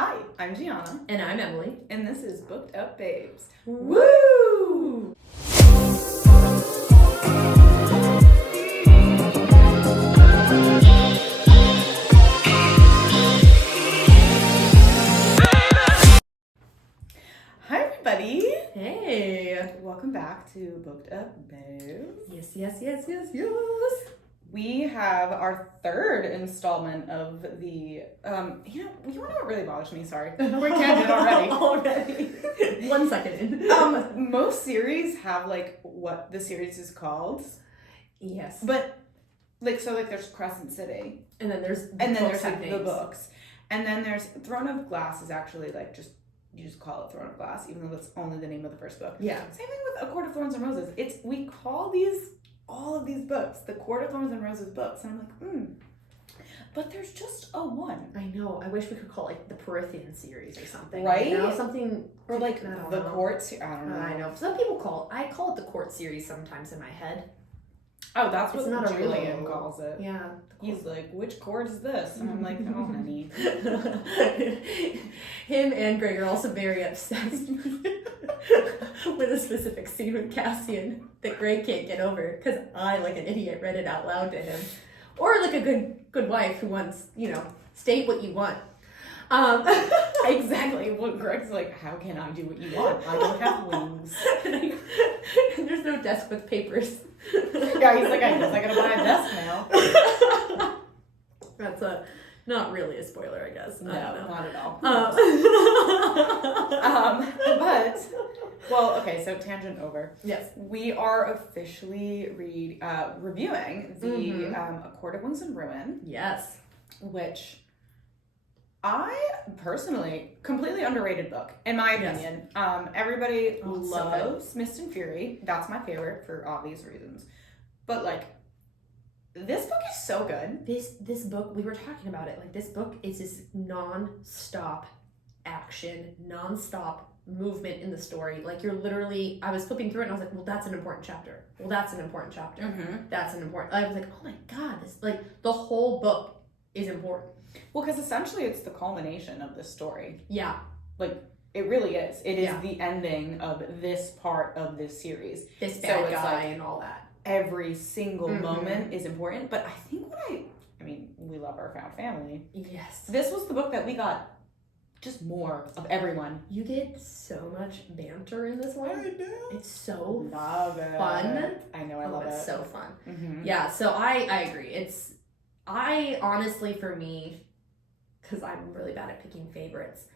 Hi, I'm Gianna. And I'm Emily. And this is Booked Up Babes. Woo! Hi, everybody. Hey. Welcome back to Booked Up Babes. Yes. We have our third installment of the, you want to know what really bothers me? Sorry. We're tangent already. 1 second in. Most series have, like, what the series is called. Yes. But, so there's Crescent City. And then there's the books. And then there's Throne of Glass is actually, you just call it Throne of Glass, even though that's only the name of the first book. Yeah. Same thing with A Court of Thorns and Roses. We call all of these books the Court of Thorns and Roses books. And I'm like, But there's just a one. I know. I wish we could call it the Perithian series or something. Right? You know, something. Or the Court series. I don't know. I know. Some people I call it the Court series sometimes in my head. Oh, that's what not Julian calls it. Yeah. He's like, which court is this? And I'm like, oh, honey. Him and Greg are also very obsessed with a specific scene with Cassian that Greg can't get over because I, like an idiot, read it out loud to him. Or like a good wife who wants, state what you want. Exactly. Well, Greg's like, how can I do what you want? I don't have wings. And there's no desk with papers. Yeah, he's like, I guess I gotta buy a desk now. That's not really a spoiler, I guess. No, not at all. So tangent over. Yes. We are officially reviewing the A Court of Wings and Ruin. Yes. Which I personally, completely underrated book, in my opinion. Everybody loves Mist and Fury. That's my favorite for obvious reasons. But this book is so good. This book, we were talking about it. This book is this non-stop action, non-stop movement in the story. You're literally, I was flipping through it and I was like, well, that's an important chapter. Well, that's an important chapter. Mm-hmm. That's an important. I was like, oh my God, this the whole book is important. Well, because essentially it's the culmination of this story. Yeah. It really is. It is the ending of this part of this series. This bad guy and all that. Every single moment is important. But I think we love our found family. Yes. This was the book that we got just more of everyone. You get so much banter in this one. I know. It's so love it. fun. I know. I love it. It's so fun. Mm-hmm. Yeah. So I agree. I honestly, for me, because I'm really bad at picking favorites,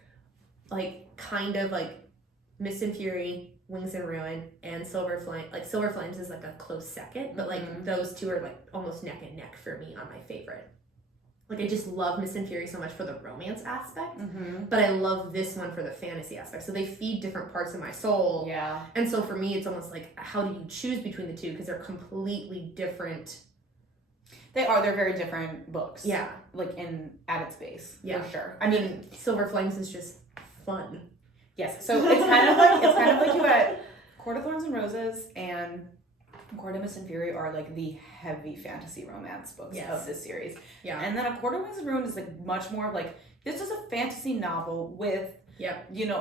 Mist and Fury, Wings and Ruin, and Silver Flame. Silver Flames is a close second, but those two are almost neck and neck for me on my favorite. I just love Mist and Fury so much for the romance aspect, but I love this one for the fantasy aspect. So they feed different parts of my soul. Yeah. And so for me, it's almost how do you choose between the two? Because they're completely different. They are. They're very different books. Yeah. At its base. Yeah. For sure. I mean, Silver Flames is just fun. Yes. So it's kind of like you had Court of Thorns and Roses and Court of Mist and Fury are the heavy fantasy romance books of this series. Yeah. And then A Court of Wings and Ruin is much more of this is a fantasy novel with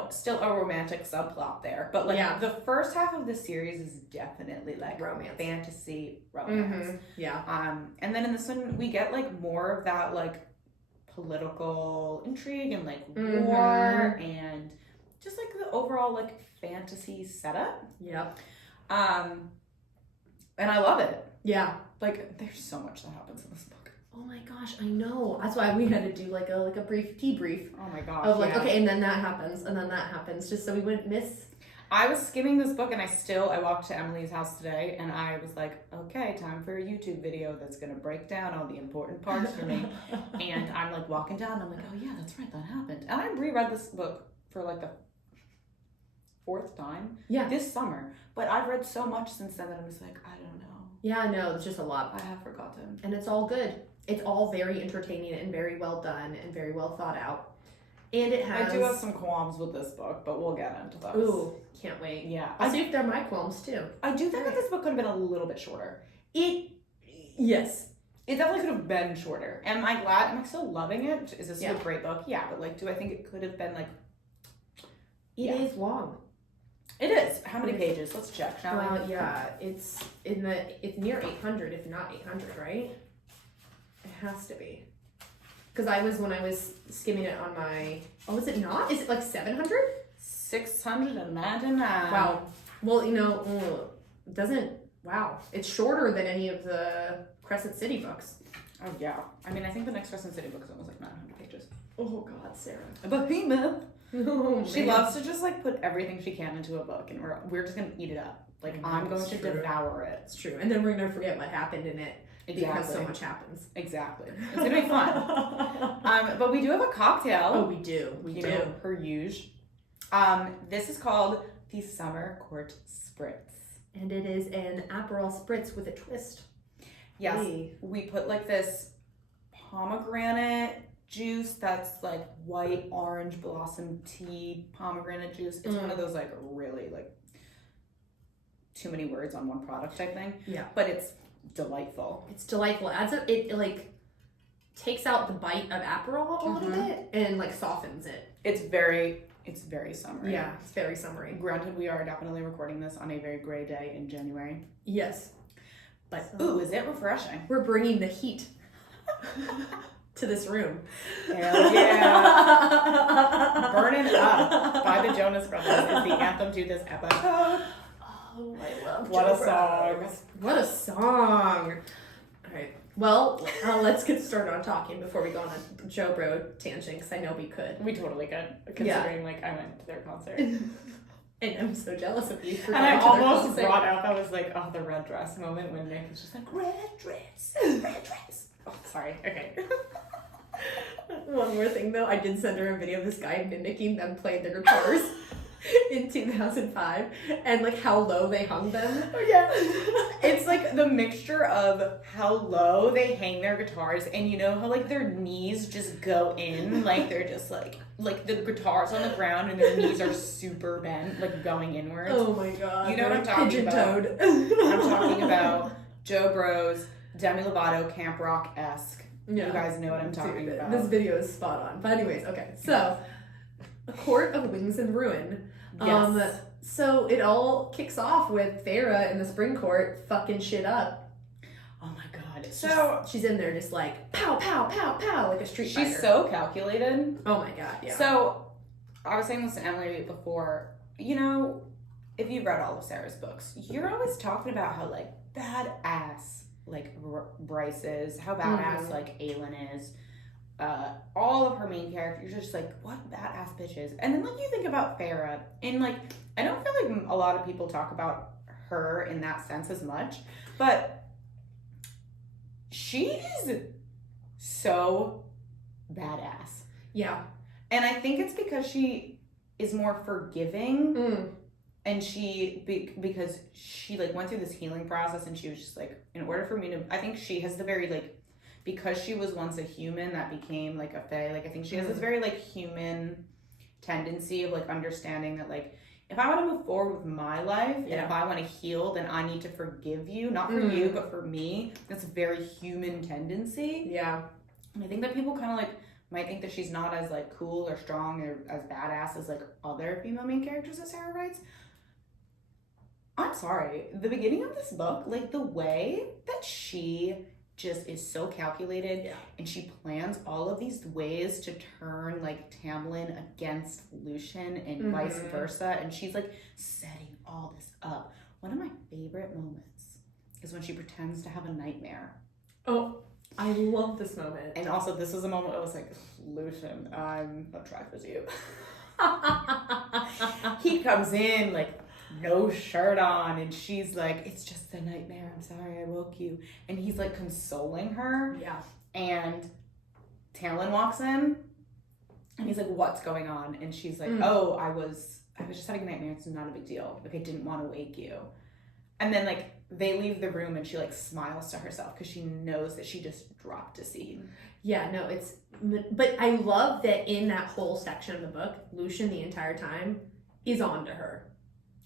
still a romantic subplot there. But the first half of the series is definitely romance. Fantasy romance. Mm-hmm. Yeah. And then in this one we get more of that political intrigue and war and just the overall fantasy setup. Yep. And I love it. Yeah. There's so much that happens in this book. Oh my gosh, I know. That's why we had to do a brief debrief. Oh my gosh. Of okay, and then that happens, and then that happens, just so we wouldn't miss. I was skimming this book and I walked to Emily's house today and I was like, okay, time for a YouTube video that's going to break down all the important parts for me. And I'm walking down and I'm like, oh yeah, that's right, that happened. And I reread this book for the fourth time this summer. But I've read so much since then that I'm just I don't know. Yeah, no, it's just a lot. I have forgotten. And it's all good. It's all very entertaining and very well done and very well thought out. And it has... I do have some qualms with this book, but we'll get into those. Ooh, can't wait. Yeah. I'll see if they're my qualms too. I do think that this book could have been a little bit shorter. Yes. It definitely could have been shorter. Am I glad? Am I still loving it? Is this Yeah. a great book? Yeah, but like, do I think it could have been like? It is long. It is. How many pages? Let's check, shall we? Well, yeah, it's near 800, if not 800, right? It has to be. Because when I was skimming it on my, oh, is it not? Is it like 700? 699. Wow. Well, it doesn't, wow. It's shorter than any of the Crescent City books. Oh yeah. I mean, I think the next Crescent City book is almost like 900 pages. Oh God, Sarah. A behemoth. Oh, She loves to just like put everything she can into a book, and we're just gonna eat it up. Like I'm going to devour it. It's true. And then we're gonna forget what happened in it. Exactly. Because so much happens. Exactly. It's gonna be fun. But we do have a cocktail. Oh, we do. We do. Know, per usual. This is called the Summer Court Spritz. And it is an Aperol Spritz with a twist. Yes. Hey. We put like this pomegranate juice that's like white orange blossom tea pomegranate juice. It's one of those like really like too many words on one product type thing. Yeah. But it's delightful. It's delightful. It like takes out the bite of Aperol a little bit and like softens it. It's very summery. Yeah, it's very summery. Granted, we are definitely recording this on a very gray day in January. Yes. But ooh, is it refreshing? We're bringing the heat to this room. Hell yeah. Burn It Up by the Jonas Brothers is the anthem to this episode. Oh, I love What Joe a song. Bros. What a song. All right. Well, let's get started on talking before we go on a Joe Bro tangent, because I know we could. We totally could, considering like I went to their concert. And I'm so jealous of you for and I going to their almost concert. brought up, I was like, oh, the red dress moment when Nick is just like, red dress. Oh, sorry. Okay. One more thing though, I did send her a video of this guy mimicking them playing their guitars in 2005 and like how low they hung them. Oh yeah. It's like the mixture of how low they hang their guitars and you know how like their knees just go in, like they're just like the guitar's on the ground and their knees are super bent, like going inwards. Oh my god. You know what I'm talking about. I'm talking about Joe Bros, Demi Lovato, Camp Rock-esque. Yeah. You guys know what I'm talking about. This video is spot on. But anyways, okay. So, A Court of Wings and Ruin. Yes. So it all kicks off with Farrah in the spring court fucking shit up. Oh my god. So she's in there just like pow, pow, pow, pow, like a street fighter. She's so calculated. Oh my god, yeah. So I was saying this to Emily before, you know, if you've read all of Sarah's books, you're always talking about how like badass like Bryce is, how badass like Aelin is. All of her main characters, you're just like, what badass bitches. And then like you think about Farrah, and like I don't feel like a lot of people talk about her in that sense as much, but she is so badass. Yeah. And I think it's because she is more forgiving. And because she like went through this healing process, and she was just like, in order for me to, I think she has the very like, because she was once a human that became like a fae, like I think she has this very like human tendency of like understanding that like, if I want to move forward with my life, and if I want to heal, then I need to forgive you, not for you, but for me. That's a very human tendency. Yeah. And I think that people kind of like, might think that she's not as like cool or strong or as badass as like other female main characters that Sarah writes. I'm sorry, the beginning of this book, like the way that she just is so calculated, and she plans all of these ways to turn like Tamlin against Lucian and vice versa, and she's like setting all this up. One of my favorite moments is when she pretends to have a nightmare. Oh, I love this moment. And also this is a moment I was like, Lucian, I'm attracted to you. He comes in like no shirt on, and she's like, it's just a nightmare, I'm sorry I woke you. And he's like consoling her. Yeah. And Tamlin walks in and he's like, what's going on? And she's like, oh, I was just having a nightmare, it's not a big deal, like I didn't want to wake you. And then like they leave the room, and she like smiles to herself because she knows that she just dropped a scene. Yeah, no, but I love that in that whole section of the book, Lucian the entire time is on to her.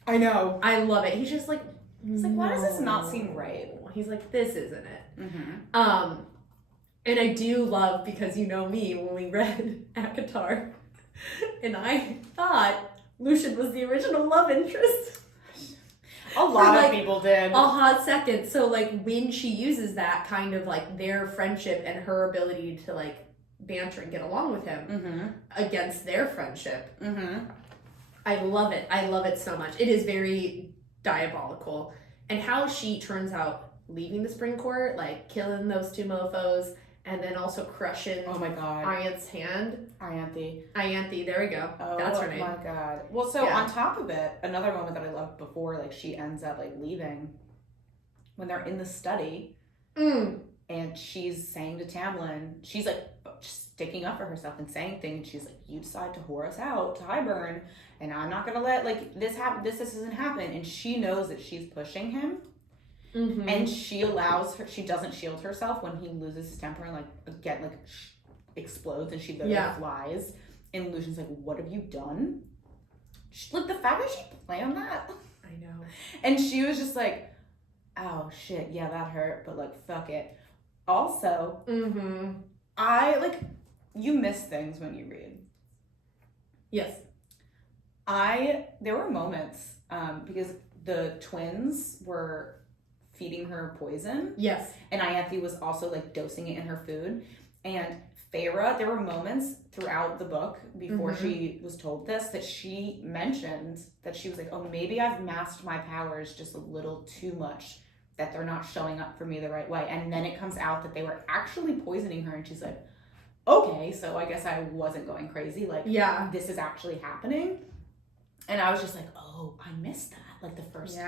I know. I love it. He's just like, He's like, why does this not seem right? He's like, this isn't it. Mm-hmm. And I do love, because you know me, when we read ACOTAR, and I thought Lucian was the original love interest. A lot of people did. A hot second. So, like, when she uses that kind of, like, their friendship and her ability to, like, banter and get along with him against their friendship, I love it. I love it so much. It is very diabolical. And how she turns out leaving the spring court, like, killing those two mofos, and then also crushing oh my god, Ianthe's hand. Ianthe, there we go. Oh, that's her name. Oh my god. Well, so on top of it, another moment that I loved before, like, she ends up, like, leaving when they're in the study, and she's saying to Tamlin, she's, like, sticking up for herself and saying things. She's like, you decide to whore us out to Highburn, and I'm not gonna let, like, this happen. This doesn't happen. And she knows that she's pushing him. And she allows her, she doesn't shield herself when he loses his temper and, like, explodes, and she literally flies. And Lucian's like, what have you done? Like, the fact that she planned that. I know. And she was just like, oh shit, yeah, that hurt, but, like, fuck it. Also, I, like, you miss things when you read. Yes. There were moments, because the twins were feeding her poison. Yes. And Ianthe was also, like, dosing it in her food. And Feyre, there were moments throughout the book before she was told this that she mentioned that she was like, oh, maybe I've masked my powers just a little too much, that they're not showing up for me the right way. And then it comes out that they were actually poisoning her, and she's like, okay, so I guess I wasn't going crazy. Like, this is actually happening. And I was just like, oh, I missed that. Like, the first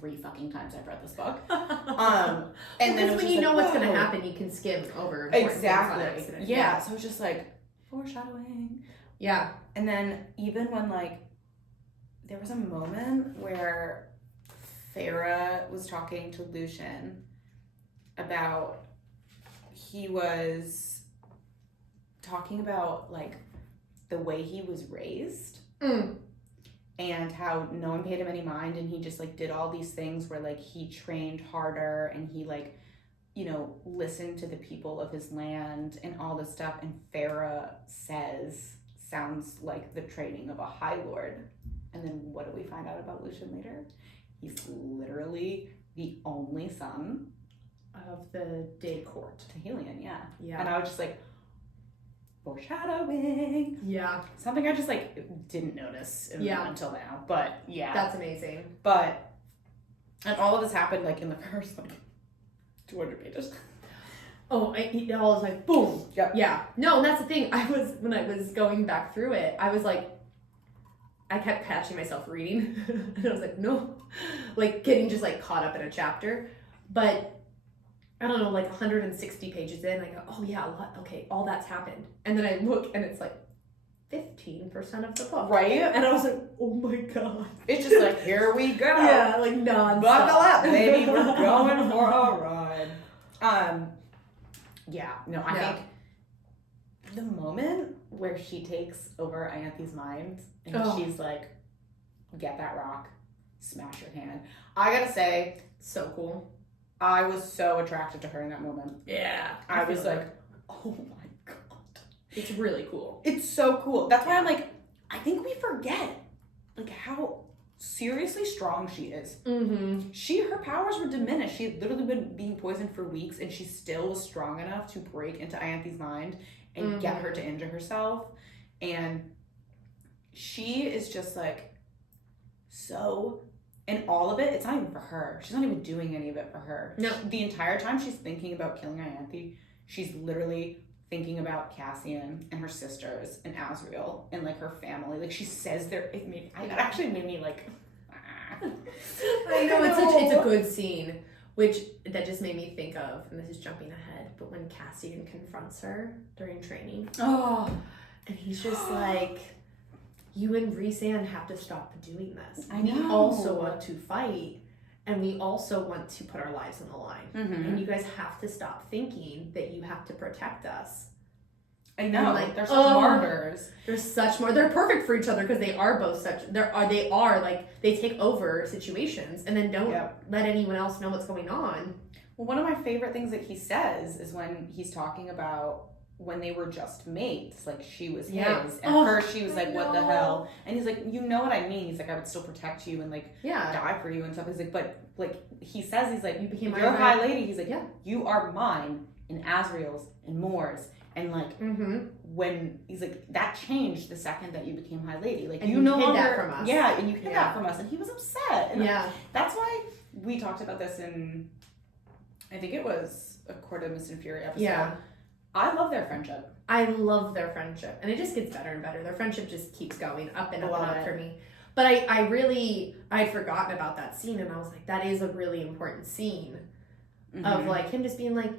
3 fucking times I've read this book. And then when you know what's going to happen, you can skim over. Exactly. Yeah. So it was just like, foreshadowing. Yeah. And then even when, like, there was a moment where Feyre was talking to Lucian about, he was talking about, like, the way he was raised. And how no one paid him any mind, and he just, like, did all these things where, like, he trained harder, and he, like, you know, listened to the people of his land and all this stuff. And Feyre sounds like the training of a High Lord. And then what do we find out about Lucian later? He's literally the only son of the Day Court. Tehillian, yeah. And I was just like, foreshadowing. Yeah. Something I just, like, didn't notice until now. But, yeah. That's amazing. But, and all of this happened, like, in the first, like, 200 pages. Oh, it all was like, boom. Yep. Yeah. No, and that's the thing. When I was going back through it, I was like, I kept catching myself reading. And I was like, no. Like, getting just, like, caught up in a chapter. But I don't know, like 160 pages in, I go, oh yeah, a lot. Okay, all that's happened. And then I look, and it's like 15% of the book. Right? And I was like, oh my god. It's just like, here we go. Yeah, like non-stop. Buckle up, baby. We're going for a ride. I think the moment where she takes over Ianthe's mind and she's like, get that rock, smash your hand. I gotta say, so cool. I was so attracted to her in that moment. Yeah. I was like, oh my god. It's really cool. It's so cool. That's why I'm like, I think we forget, like, how seriously strong she is. Her powers were diminished. She had literally been being poisoned for weeks, and she still was strong enough to break into Ianthe's mind and get her to injure herself. And she is just, like, so... And all of it, it's not even for her. She's not even doing any of it for her. No. The entire time she's thinking about killing Ianthe, she's literally thinking about Cassian and her sisters and Asriel and, like, her family. Like, she says it actually made me, like, I know, it's a good scene, which that just made me think of, and this is jumping ahead, but when Cassian confronts her during training. And he's just like, you and Rhysand have to stop doing this. We also want to fight, and we also want to put our lives on the line. And you guys have to stop thinking that you have to protect us. I know, like, they're such martyrs. They're such more. They're perfect for each other because they are both such. They are like they take over situations and then don't let anyone else know what's going on. Well, one of my favorite things that he says is when he's talking about when they were just mates, like she was his, and first she was like, "What the hell?" And he's like, "You know what I mean?" He's like, "I would still protect you and like die for you and stuff." He's like, "But like he says, he's like, you're a high lady." He's like, "You are mine and Azriel's and Moore's." And like when he's like, that changed the second that you became high lady. Like, and you no hid longer that from us. Yeah, and you hid that from us, and he was upset. And that's why we talked about this in, I think it was a Court of Mist and Fury episode. Yeah. I love their friendship. I love their friendship. And it just gets better and better. Their friendship just keeps going up and up and up for me. But I'd forgotten about that scene, and I was like, that is a really important scene of like him just being like,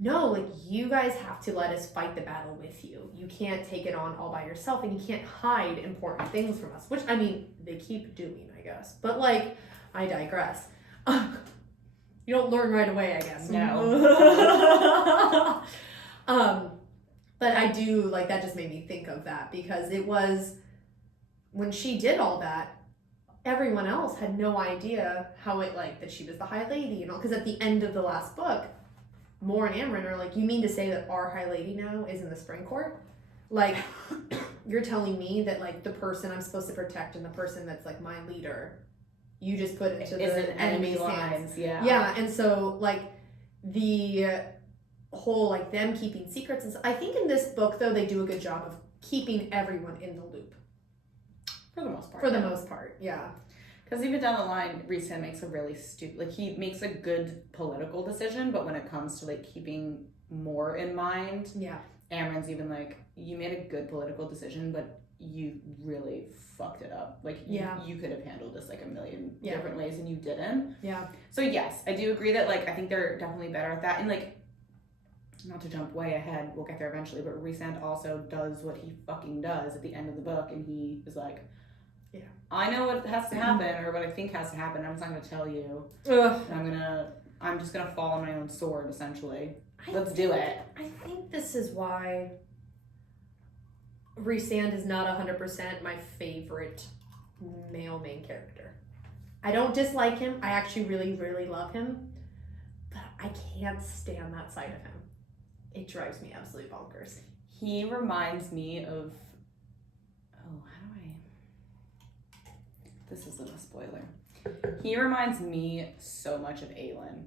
no, like you guys have to let us fight the battle with you. You can't take it on all by yourself, and you can't hide important things from us, which I mean, they keep doing, I guess. But like, I digress. You don't learn right away, I guess. No. But I do, like, that just made me think of that because it was, when she did all that, everyone else had no idea how it, like, that she was the High Lady, you know, because at the end of the last book, Moore and Amryn are like, you mean to say that our High Lady now is in the Spring Court? Like, you're telling me that, like, the person I'm supposed to protect and the person that's, like, my leader, you just put into the enemy lines. Yeah, and so, like, the whole, like, them keeping secrets. I think in this book, though, they do a good job of keeping everyone in the loop. For the most part. For the most part, yeah. Because even down the line, Rhysand makes a really stupid, like, he makes a good political decision, but when it comes to, like, keeping more in mind, Amryn's even like, you made a good political decision, but you really fucked it up. Like, you could have handled this, like, a million different ways, and you didn't. Yeah. So, yes, I do agree that, like, I think they're definitely better at that. And, like, not to jump way ahead, we'll get there eventually, but Rhysand also does what he fucking does at the end of the book, and he is like, I know what has to happen, or what I think has to happen. I'm just not going to tell you. I'm just going to fall on my own sword, essentially. Let's do it. I think this is why Rhysand is not 100% my favorite male main character. I don't dislike him. I actually really, really love him. But I can't stand that side of him. It drives me absolutely bonkers. He reminds me of... This isn't a spoiler. He reminds me so much of Aelin.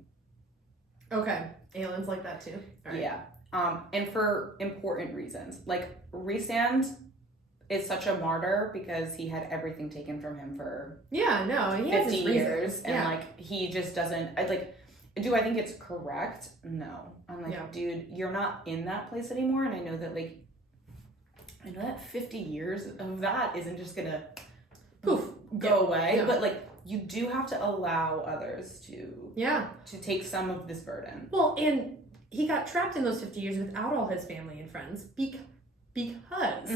Okay. Aelin's like that too. Right. Yeah. And for important reasons. Like, Rhysand is such a martyr because he had everything taken from him for he 50 years. And, like, he just doesn't... do I think it's correct? No. I'm like, dude, you're not in that place anymore. And I know that, like... I know that 50 years of that isn't just gonna... poof, go away, but like you do have to allow others to take some of this burden. Well, and he got trapped in those 50 years without all his family and friends because he was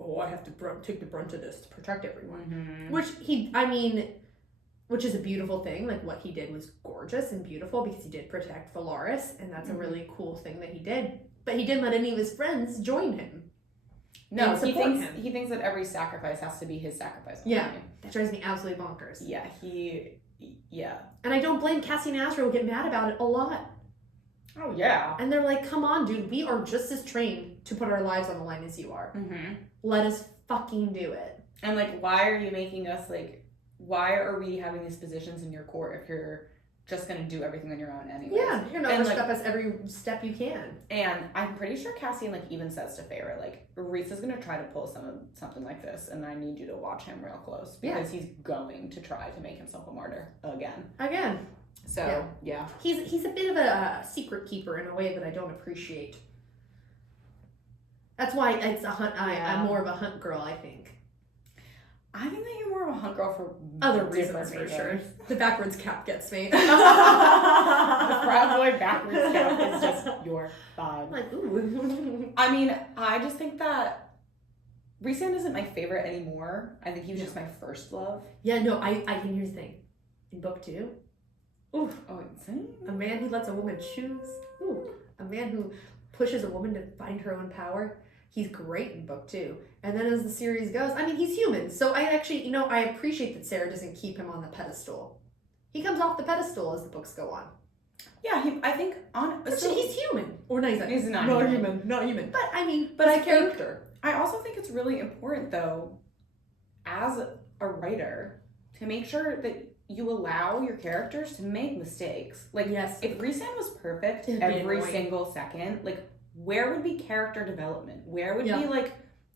like, I have to take the brunt of this to protect everyone. Which is a beautiful thing. Like, what he did was gorgeous and beautiful because he did protect Valaris, and that's a really cool thing that he did. But he didn't let any of his friends join him. No, he thinks that every sacrifice has to be his sacrifice. That drives me absolutely bonkers. And I don't blame Cassie and Azriel get mad about it a lot. Oh, yeah. And they're like, come on, dude, we are just as trained to put our lives on the line as you are. Let us fucking do it. And, like, why are you making us, like, why are we having these positions in your court if you're just gonna do everything on your own anyway? Yeah, you're not gonna step us every step you can. And I'm pretty sure Cassian, like, even says to Feyre, like, Rhys is gonna try to pull something like this, and I need you to watch him real close because he's going to try to make himself a martyr again. So he's a bit of a secret keeper in a way that I don't appreciate. That's why it's a hunt. I'm more of a hunt girl, I think. I think that you're more of a hunt girl for other reasons, for sure. The backwards cap gets me. The Proud Boy backwards cap is just your vibe. I'm like, ooh. I mean, I just think that Rhysand isn't my favorite anymore. I think he was just my first love. Yeah, no, I can hear the thing. In book 2, ooh, oh, insane. A man who lets a woman choose. Ooh, a man who pushes a woman to find her own power. He's great in book 2. And then as the series goes, I mean, he's human. So I actually, I appreciate that Sarah doesn't keep him on the pedestal. He comes off the pedestal as the books go on. Yeah, I think he's human. Or no, he's not human. Not human. But I mean, but a character. I also think it's really important, though, as a writer, to make sure that you allow your characters to make mistakes. Like, yes. If Rhysand was perfect every single second, like, where would be character development? Where would be, like,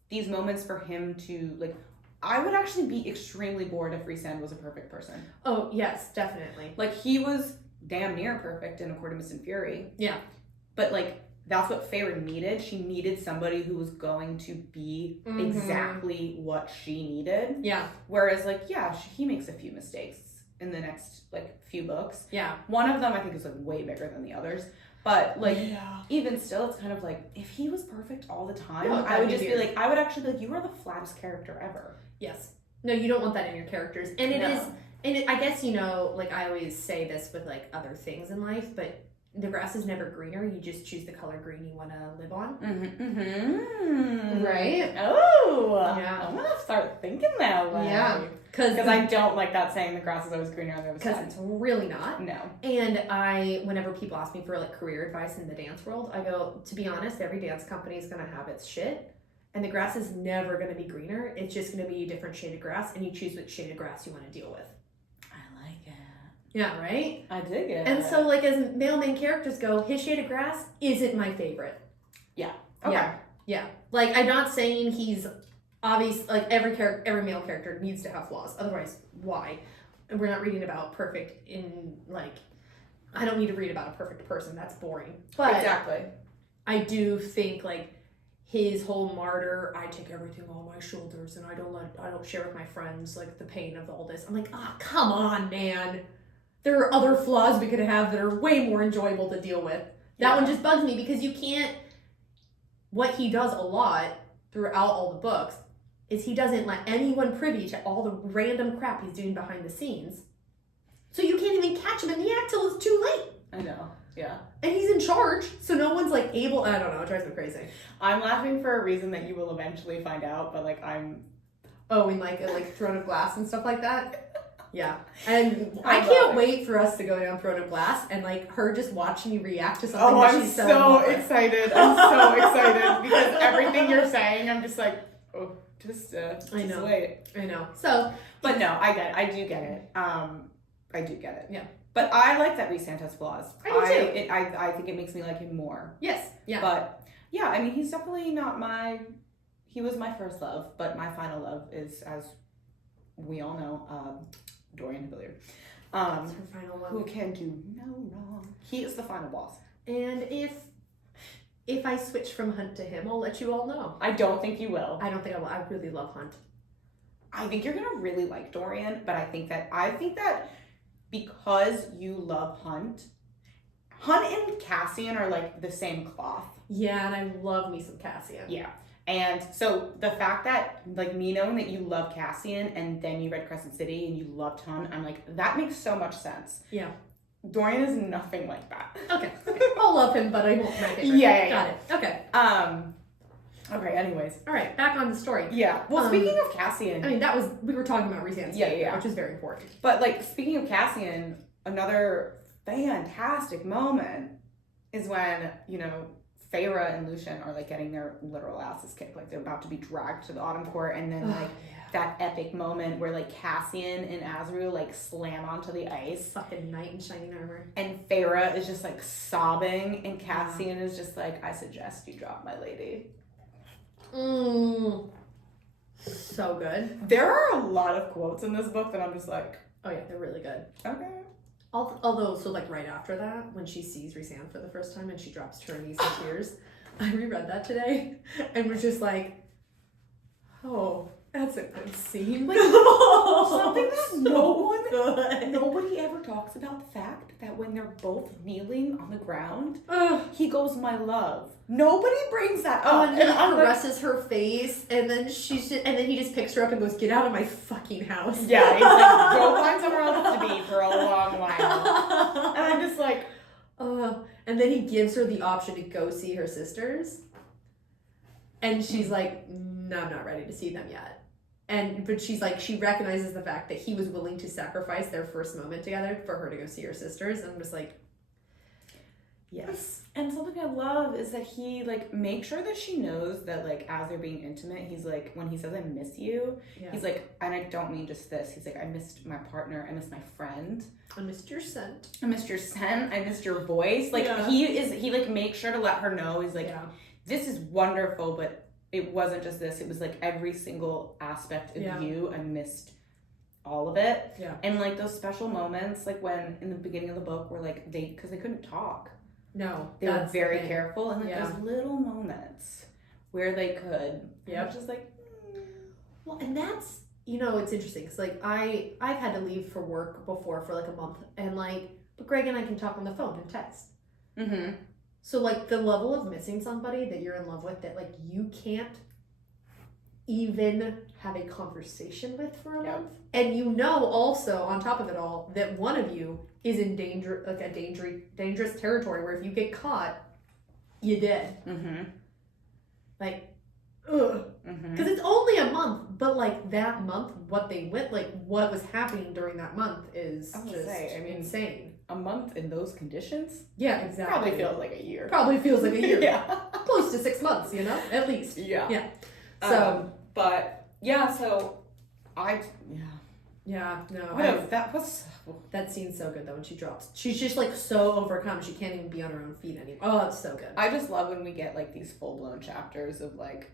these moments for him to, like, I would actually be extremely bored if Rhysand was a perfect person. Oh, yes, definitely. Like, he was damn near perfect in A Court of Mist and Fury. Yeah. But, like, that's what Feyre needed. She needed somebody who was going to be exactly what she needed. Yeah. Whereas, like, he makes a few mistakes in the next, like, few books. Yeah. One of them, I think, is, like, way bigger than the others. But, like, even still, it's kind of like, if he was perfect all the time, I would just be like, I would actually be like, you are the flattest character ever. Yes. No, you don't want that in your characters. And it is, and I guess, like, I always say this with, like, other things in life, but the grass is never greener. You just choose the color green you want to live on. Right? Oh. Yeah. I'm going to start thinking that way. Yeah. Because I don't like that saying the grass is always greener on the other side. Because it's really not. No. And whenever people ask me for, like, career advice in the dance world, I go, to be honest, every dance company is going to have its shit. And the grass is never going to be greener. It's just going to be a different shade of grass. And you choose which shade of grass you want to deal with. I like it. Yeah, right? I dig it. And so, like, as male main characters go, his shade of grass isn't my favorite. Yeah. Okay. Yeah. Like, I'm not saying he's obvious. Like, every male character needs to have flaws. Otherwise, why? And we're not reading about perfect in, like, I don't need to read about a perfect person. That's boring. But exactly. I do think, like, his whole martyr, I take everything on my shoulders and I don't share with my friends, like, the pain of all this. I'm like, come on, man. There are other flaws we could have that are way more enjoyable to deal with. That one just bugs me because you can't, what he does a lot throughout all the books is he doesn't let anyone privy to all the random crap he's doing behind the scenes. So you can't even catch him in the act till it's too late. I know. Yeah. And he's in charge, so no one's, like, able, I don't know, it drives me crazy. I'm laughing for a reason that you will eventually find out, but, like, I'm... Oh, in, like Throne of Glass and stuff like that? Yeah. And I can't wait for us to go down Throne of Glass and, like, her just watch me react to something that she's so excited. I'm so excited because everything you're saying, I'm just like, just wait. I know. So... But no, I get it. I do get it. I do get it. Yeah. But I like that Rhysand has flaws. I do too. I think it makes me like him more. Yes. Yeah. But yeah, I mean, he's definitely not he was my first love, but my final love is, as we all know, Dorian Hilliard. That's her final one. Who can do no wrong. He is the final boss. And if I switch from Hunt to him, I'll let you all know. I don't think you will. I don't think I will. I really love Hunt. I think you're gonna really like Dorian, but I think that because you love Hunt and Cassian are like the same cloth. Yeah, and I love me some Cassian. Yeah. And so the fact that, like, me knowing that you love Cassian and then you read Crescent City and you loved Hunt, I'm like, that makes so much sense. Yeah. Dorian is nothing like that. Okay. I'll love him, but I won't my favorite. Yeah. Got it. Okay. Okay, anyways. All right, back on the story. Yeah. Well, speaking of Cassian. I mean, we were talking about Rhysand's which is very important. But, like, speaking of Cassian, another fantastic moment is when, Feyre and Lucien are, like, getting their literal asses kicked. Like, they're about to be dragged to the Autumn Court, and then, that epic moment where, like, Cassian and Azriel, like, slam onto the ice. Fucking knight in shining armor. And Feyre is just, like, sobbing, and Cassian is just like, I suggest you drop my lady. So good. There are a lot of quotes in this book that I'm just like, oh yeah, they're really good. Okay. Although, so, like, right after that, when she sees Rhysand for the first time and she drops to her knees in tears, I reread that today and was just like, oh, that's a good scene. Like, something that nobody ever talks about, the fact that when they're both kneeling on the ground, he goes, my love. Nobody brings that up. And he caresses her face, and then he just picks her up and goes, get out of my fucking house. Yeah, he's like, go find somewhere else to be for a long while. And I'm just like, And then he gives her the option to go see her sisters. And she's like, no, I'm not ready to see them yet. But she's like, she recognizes the fact that he was willing to sacrifice their first moment together for her to go see her sisters. And was like, yes. And something I love is that he, like, makes sure that she knows that, like, as they're being intimate, he's like, when he says, I miss you, he's like, and I don't mean just this. He's like, I missed my partner. I missed my friend. I missed your scent. I missed your scent. I missed your voice. Like, he, like, makes sure to let her know. He's like, this is wonderful, but it wasn't just this. It was, like, every single aspect of you. I missed all of it. Yeah. And, like, those special moments, like, when, in the beginning of the book, where, like, because they couldn't talk. No. They were very careful. And, like, those little moments where they could. Yeah. I was just like, Well, and that's, you know, it's interesting. Because, like, I've had to leave for work before for, like, a month. And, like, but Greg and I can talk on the phone and text. Mm-hmm. So, like, the level of missing somebody that you're in love with that, like, you can't even have a conversation with for a month. And you know also, on top of it all, that one of you is in danger, like a dangerous territory where if you get caught, you're dead. Mm-hmm. Like, ugh. Because it's only a month, but, like, that month, what they went, like, what was happening during that month is insane. A month in those conditions? Yeah, exactly. Probably feels like a year. Probably feels like a year. Yeah. Close to 6 months, you know? At least. Yeah. Yeah. So. But, yeah, so Yeah, no. That scene's so good, though, when she drops. She's just, like, so overcome. She can't even be on her own feet anymore. Oh, it's so good. I just love when we get, like, these full-blown chapters of, like,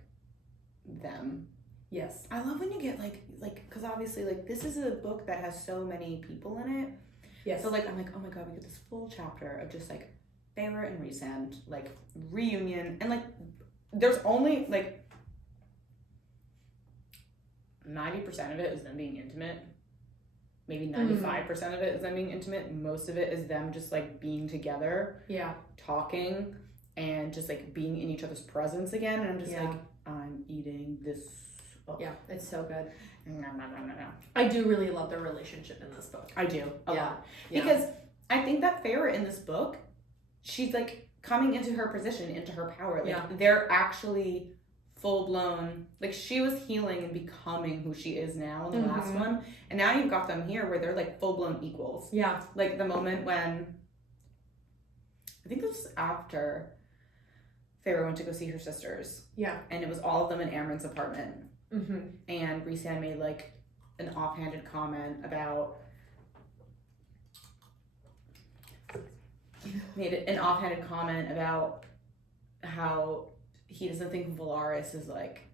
them. Yes. I love when you get, like, because obviously, like, this is a book that has so many people in it. Yes. So, like, I'm like, oh my god, we get this full chapter of just, like, Feyre and Rhysand, like, reunion. And, like, there's only, like, 90% of it is them being intimate. Maybe 95% of it is them being intimate. Most of it is them just, like, being together. Yeah. Talking and just, like, being in each other's presence again. And I'm just like, I'm eating this up. Yeah, it's so good. No. I do really love their relationship in this book. I do. A lot. Yeah. Because I think that Feyre in this book, she's, like, coming into her position, into her power. Like, they're actually full-blown, like, she was healing and becoming who she is now in the last one. And now you've got them here where they're, like, full-blown equals. Yeah. Like, the moment when, I think this was after Feyre went to go see her sisters. Yeah. And it was all of them in Amren's apartment. Mm-hmm. And Rhysand made, like, an offhanded comment about how he doesn't think Valaris is, like,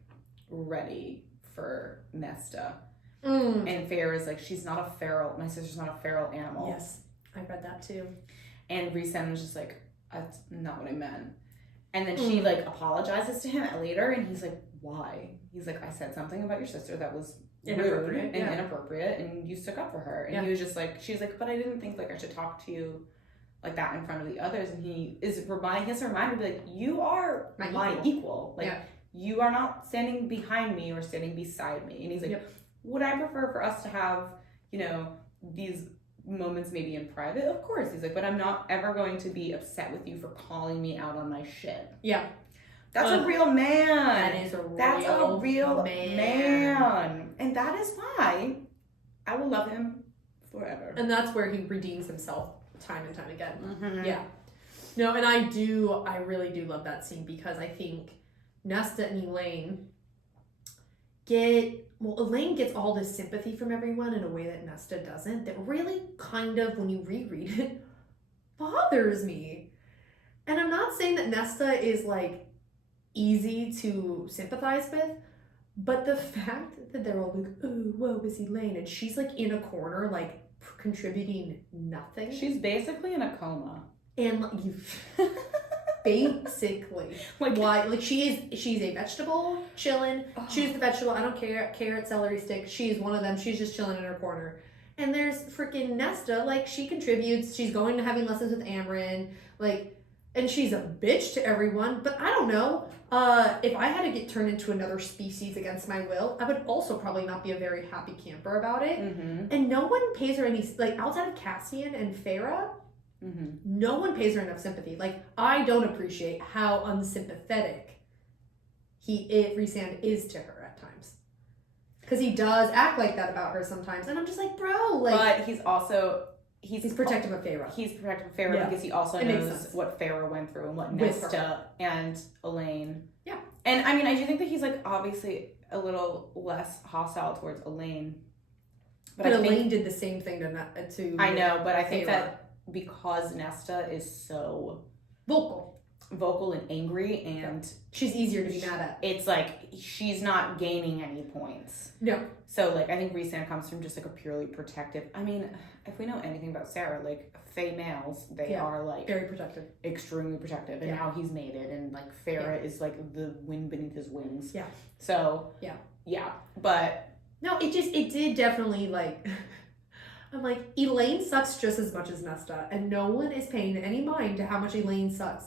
ready for Nesta. And Feyre is like, she's not a feral, my sister's not a feral animal. Yes, I read that too. And Rhysand was just like, that's not what I meant. And then she, like, apologizes to him later, and he's like, why? He's like, I said something about your sister that was rude and inappropriate, and you stuck up for her. And he was just like, she's like, but I didn't think, like, I should talk to you like that in front of the others. And he has to remind her to be like, you are my equal. Like, you are not standing behind me or standing beside me. And he's like, would I prefer for us to have, you know, these moments maybe in private? Of course. He's like, but I'm not ever going to be upset with you for calling me out on my shit. Yeah. That's a real man. That is a real man. And that is why I will love him forever. And that's where he redeems himself time and time again. Mm-hmm. Yeah. No, and I really do love that scene, because I think Nesta and Elaine Elaine gets all this sympathy from everyone in a way that Nesta doesn't, that really kind of, when you reread it, bothers me. And I'm not saying that Nesta is, like, easy to sympathize with, but the fact that they're all like, oh, woe is Elaine, and she's, like, in a corner, like, contributing nothing. She's basically in a coma. And, like, you basically, like, why? Like, she's a vegetable chilling. Choose the vegetable. I don't care. Carrot, celery stick. She's one of them. She's just chilling in her corner. And there's freaking Nesta. Like, she contributes. She's going to having lessons with Amren. Like, and she's a bitch to everyone. But I don't know. If I had to get turned into another species against my will, I would also probably not be a very happy camper about it. Mm-hmm. And no one pays her any, like, outside of Cassian and Feyre, Mm-hmm. No one pays her enough sympathy. Like, I don't appreciate how unsympathetic Rhysand is to her at times. Because he does act like that about her sometimes. And I'm just like, bro, like... But he's also... He's protective of Feyre. He's protective of Feyre because he also knows what Feyre went through and what Nesta and Elaine. Yeah. And I mean, I do think that he's like obviously a little less hostile towards Elaine. But Elaine did the same thing to I know, but I think Feyre. that because Nesta is so vocal and angry, and she's easier to be mad at. It's like she's not gaining any points. No. So like I think Rhysand comes from just like a purely protective. I mean, if we know anything about Sarah, like Fae males, they are like very protective, extremely protective, and now he's mated, and like Feyre is like the wind beneath his wings. Yeah. So but no, it did definitely like. I'm like, Elaine sucks just as much as Nesta, and no one is paying any mind to how much Elaine sucks.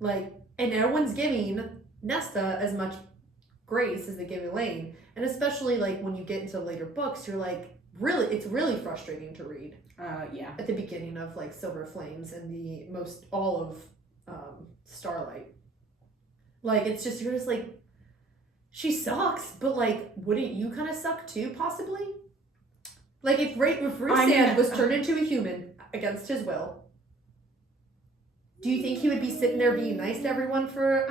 Like, and everyone's giving Nesta as much grace as they give Elaine. And especially, like, when you get into later books, you're like, it's really frustrating to read. At the beginning of, like, Silver Flames and all of Starlight. Like, it's just, you're just like, she sucks, but, like, wouldn't you kind of suck too, possibly? Like, if Rhysand was turned into a human against his will, do you think he would be sitting there being nice to everyone for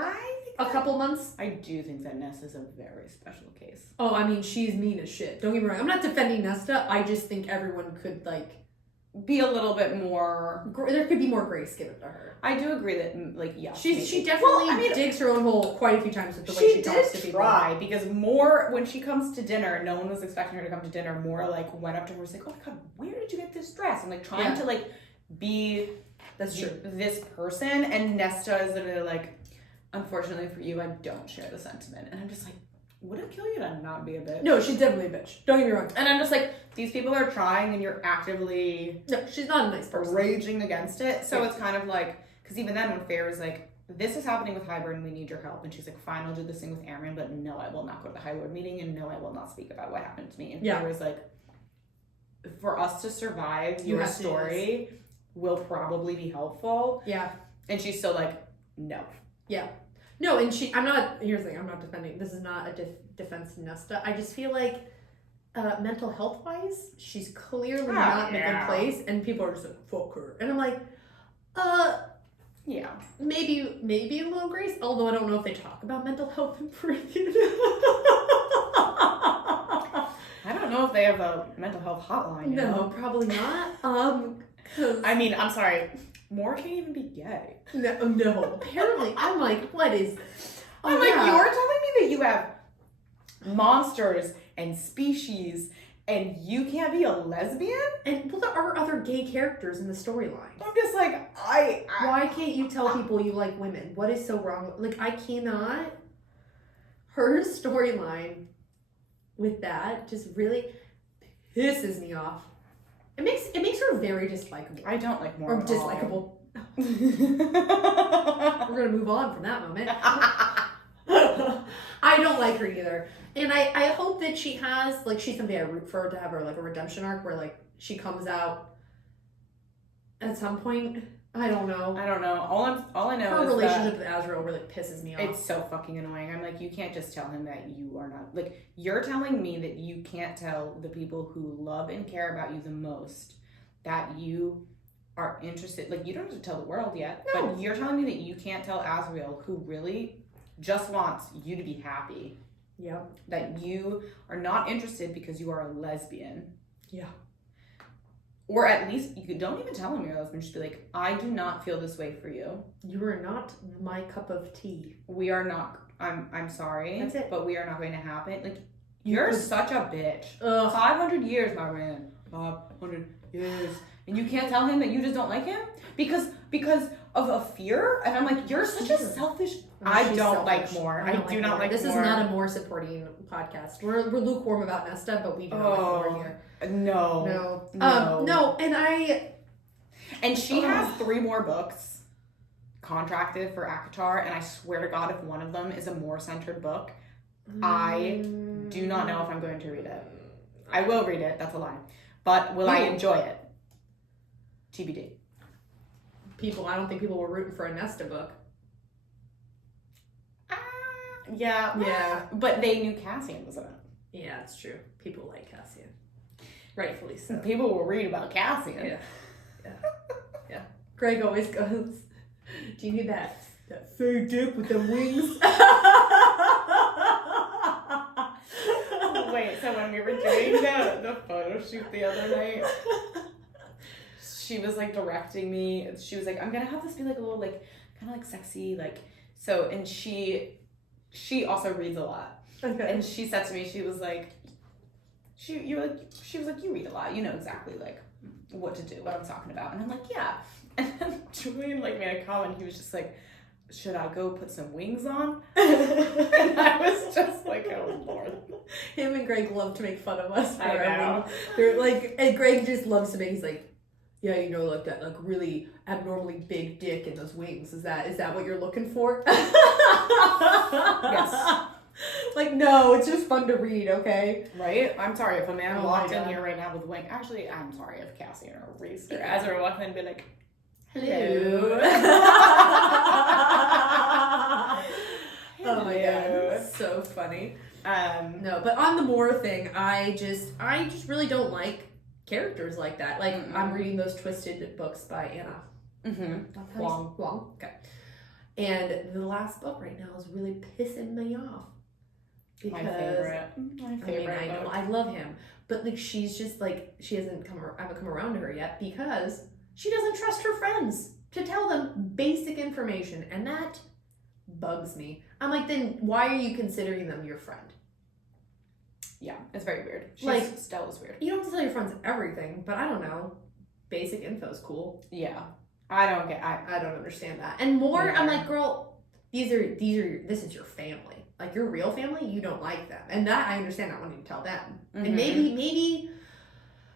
a couple months? I do think that Nesta's a very special case. Oh, I mean, she's mean as shit. Don't get me wrong. I'm not defending Nesta. I just think everyone could, like... be a little bit more... There could be more grace given to her. I do agree that, like, yeah. She definitely digs her own hole quite a few times with the way she talks to people. She did try, because when she comes to dinner, no one was expecting her to come to dinner, more, like, went up to her and was like, oh my god, where did you get this dress? And, like, trying to, like, be... That's true. This person, and Nesta is literally like, unfortunately for you, I don't share the sentiment. And I'm just like, would it kill you to not be a bitch? No, she's definitely a bitch. Don't get me wrong. And I'm just like, these people are trying and you're actively... No, she's not a nice person. Raging against it. So it's kind of like, because even then when Feyre's like, this is happening with Hybern, we need your help. And she's like, fine, I'll do this thing with Aemon, but no, I will not go to the High Lord meeting, and no, I will not speak about what happened to me. And Feyre's like, for us to survive your story... will probably be helpful. Yeah. And she's still like, no. Yeah. No, and here's the thing, I'm not defending, this is not a defense to Nesta. I just feel like mental health wise, she's clearly not in a good place, and people are just like, fuck her. And I'm like, yeah. Maybe a little grace, although I don't know if they talk about mental health in Peruvian. I don't know if they have a mental health hotline. No, probably not. I mean, I'm sorry. Moore can't even be gay. No. Apparently, I'm like, what is this? I'm like, you're telling me that you have monsters and species and you can't be a lesbian? And well, there are other gay characters in the storyline. I'm just like, why can't you tell people you like women? What is so wrong? Like, I cannot. Her storyline with that just really pisses me off. It makes her very dislikable. I don't like more. Or dislikable. We're gonna move on from that moment. I don't like her either. And I hope that she has, like, she's somebody I root for, to have her, like, a redemption arc where, like, she comes out at some point. I don't know. All I know her is relationship with Azrael really pisses me off. It's so fucking annoying. I'm like, you can't just tell him that you are not, like, you're telling me that you can't tell the people who love and care about you the most that you are interested. Like, you don't have to tell the world yet, but you're telling me that you can't tell Azrael, who really just wants you to be happy. Yeah. That you are not interested because you are a lesbian. Yeah. Or at least, you don't even tell him you're a lesbian. Just be like, I do not feel this way for you. You are not my cup of tea. We are not, I'm sorry. That's it. But we are not going to happen. Like, you're such a bitch. 500 years, my man. 500 years. And you can't tell him that you just don't like him? Because of a fear? And I'm like, you're such a selfish... I don't like Moore. I do not like Moore. This is not a Moore supporting podcast. We're lukewarm about Nesta, but we do not like Moore here. No. And she has 3 more books contracted for ACOTAR, and I swear to God, if one of them is a Moore-centered book, I do not know if I'm going to read it. I will read it, that's a lie. But will I enjoy it? TBD. I don't think people were rooting for a Nesta book. Yeah. Yeah. But they knew Cassian was in it. Yeah, it's true. People like Cassian. Rightfully so. People will read about Cassian. Yeah. Yeah. Greg always goes, do you need that fake dick with the wings? Wait, so when we were doing the photo shoot the other night, she was like directing me. She was like, I'm gonna have this be like a little like kind of like sexy like so, and she also reads a lot. Okay. And she said to me, she was like, you read a lot, you know exactly like what to do, what I'm talking about. And I'm like, yeah. And then Julian like made a comment. He was just like, should I go put some wings on? And I was just like, oh Lord. Him and Greg love to make fun of us. For I know. They're like, and Greg just loves to make. He's like, yeah, you know, like that, like really abnormally big dick in those wings. Is that what you're looking for? Yes. Like, no, it's just fun to read, okay? Right? I'm sorry if a man walked in God. here right now with wing. Actually, I'm sorry if Cassie or Reese or Ezra walked in and be like, Hello. Oh my god, so funny. No, but on the more thing, I just really don't like characters like that. Like, I'm reading those Twisted books by Anna. Mm-hmm. Wong. Okay. And the last book right now is really pissing me off. Because, My favorite. I know, I love him. But like, she's just like, I haven't come around to her yet because she doesn't trust her friends to tell them basic information. And that bugs me. I'm like, then why are you considering them your friend? Yeah, it's very weird. Stella's weird. You don't have to tell your friends everything, but I don't know. Basic info's cool. Yeah. I don't understand that. And more, Yeah. I'm like, girl, this is your family. Like, your real family, you don't like them. And that, I understand not wanting to tell them. Mm-hmm. And maybe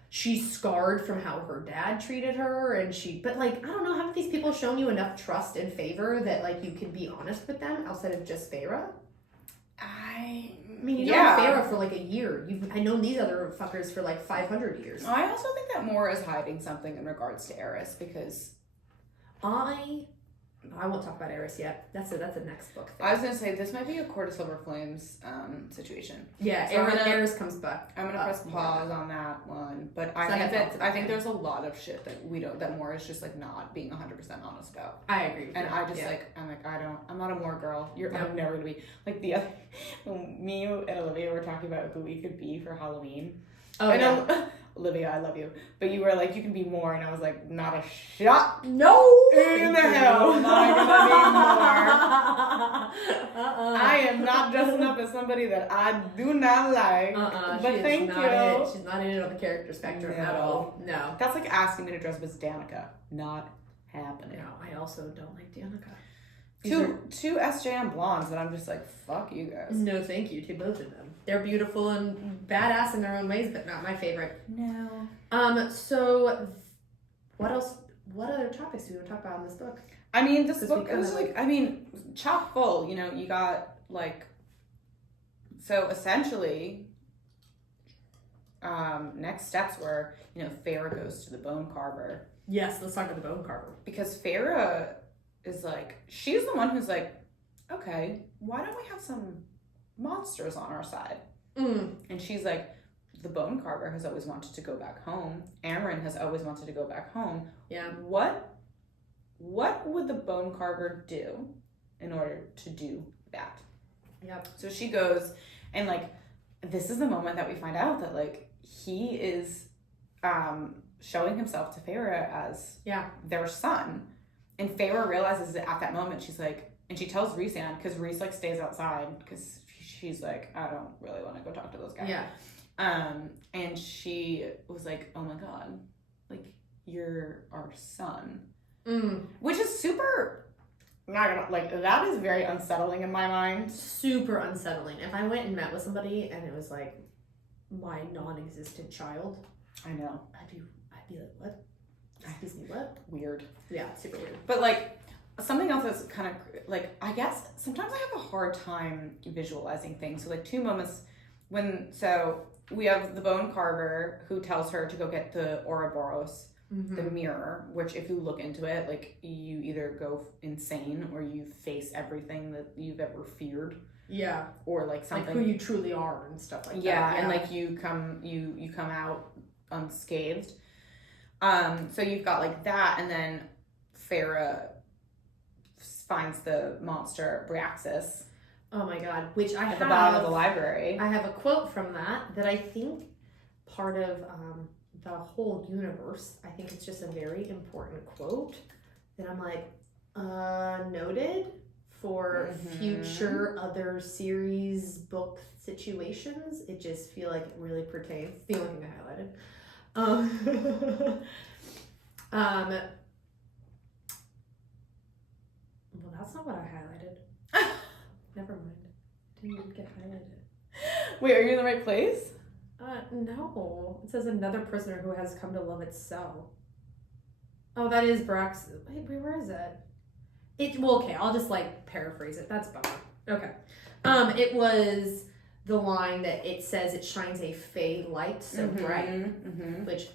she's scarred from how her dad treated her, but like, I don't know, haven't these people shown you enough trust and favor that like you can be honest with them outside of just Feyre? I mean, you know Feyre for like a year. I known these other fuckers for like 500 years. I also think that Moore is hiding something in regards to Eris because I won't talk about Eris yet. That's a next book thing. I was gonna say this might be a Court of Silver Flames situation. Yeah, so Eris comes back. I'm gonna press pause on that one, but I think there's a lot of shit that that Moore is just like not being 100% honest about. I agree with and you. I just I'm not a Moore girl. I'm never gonna be like the other. Me and Olivia were talking about who we could be for Halloween. Oh, yeah. Olivia, I love you. But you were like, you can be more, and I was like, not a shot. No! In the hell am I gonna be more? I am not dressing up as somebody that I do not like. But thank you. She's not in it on the character spectrum at all. No. That's like asking me to dress up as Danica. Not happening. No, I also don't like Danica. Two SJM blondes that I'm just like, fuck you guys. No, thank you to both of them. They're beautiful and badass in their own ways, but not my favorite. No. So what else? What other topics do we want to talk about in this book? I mean, this book is like, chock full. You know, you got like, so essentially, next steps were, you know, Feyre goes to the bone carver. Yes, let's talk about the bone carver. Because Feyre is like, she's the one who's like, okay, why don't we have some monsters on our side? And she's like, the bone carver has always wanted to go back home. Aaron has always wanted to go back home. Yeah. What would the bone carver do in order to do that? Yep. So she goes, and like, this is the moment that we find out that like he is showing himself to Feyre as their son. And Feyre realizes that at that moment, she's like, and she tells Reese, because Reese like stays outside because she's like, I don't really want to go talk to those guys. Yeah. And she was like, oh my God, like, you're our son. Which is super, not gonna, like, that is very unsettling in my mind. Super unsettling. If I went and met with somebody and it was like my non-existent child, I know. I'd be like, what? Excuse me, what? Weird. Yeah, super weird. But like, something else that's kind of like, I guess sometimes I have a hard time visualizing things. So like 2 moments so we have the bone carver who tells her to go get the Ouroboros. the mirror, which if you look into it, like you either go insane or you face everything that you've ever feared. Yeah. Or like something. Like who you truly are and stuff like that. Yeah, and like you come out unscathed. So you've got like that, and then Farah finds the monster Bryaxis. Oh my god, which I have at the bottom of the library. I have a quote from that I think part of the whole universe. I think it's just a very important quote that I'm like, noted for future other series book situations. It just feel like it really pertains. It's the only thing I highlighted. Well, that's not what I highlighted. Never mind. It didn't even get highlighted. Wait, are you in the right place? No. It says another prisoner who has come to love its cell. Oh, that is Brock's. Wait, where is it? Well, okay, I'll just like paraphrase it. That's bummer. Okay. It was the line that it says it shines a fey light so bright, which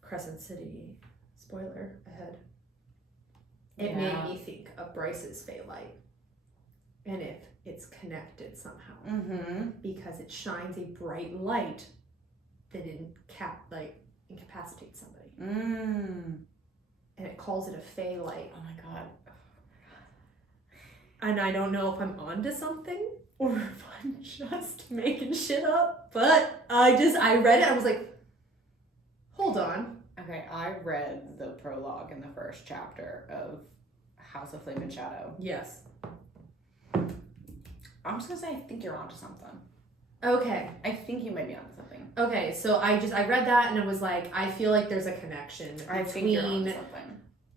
Crescent City, spoiler ahead. It made me think of Bryce's fey light. And if it's connected somehow. Because it shines a bright light that incapacitates somebody. And it calls it a fey light. Oh my god. And I don't know if I'm onto something or if I'm just making shit up, but I read it, I was like, hold on. Okay, I read the prologue in the first chapter of House of Flame and Shadow. Yes. I'm just gonna say I think you're onto something. Okay. I think you might be onto something. Okay, so I read that and it was like, I feel like there's a connection between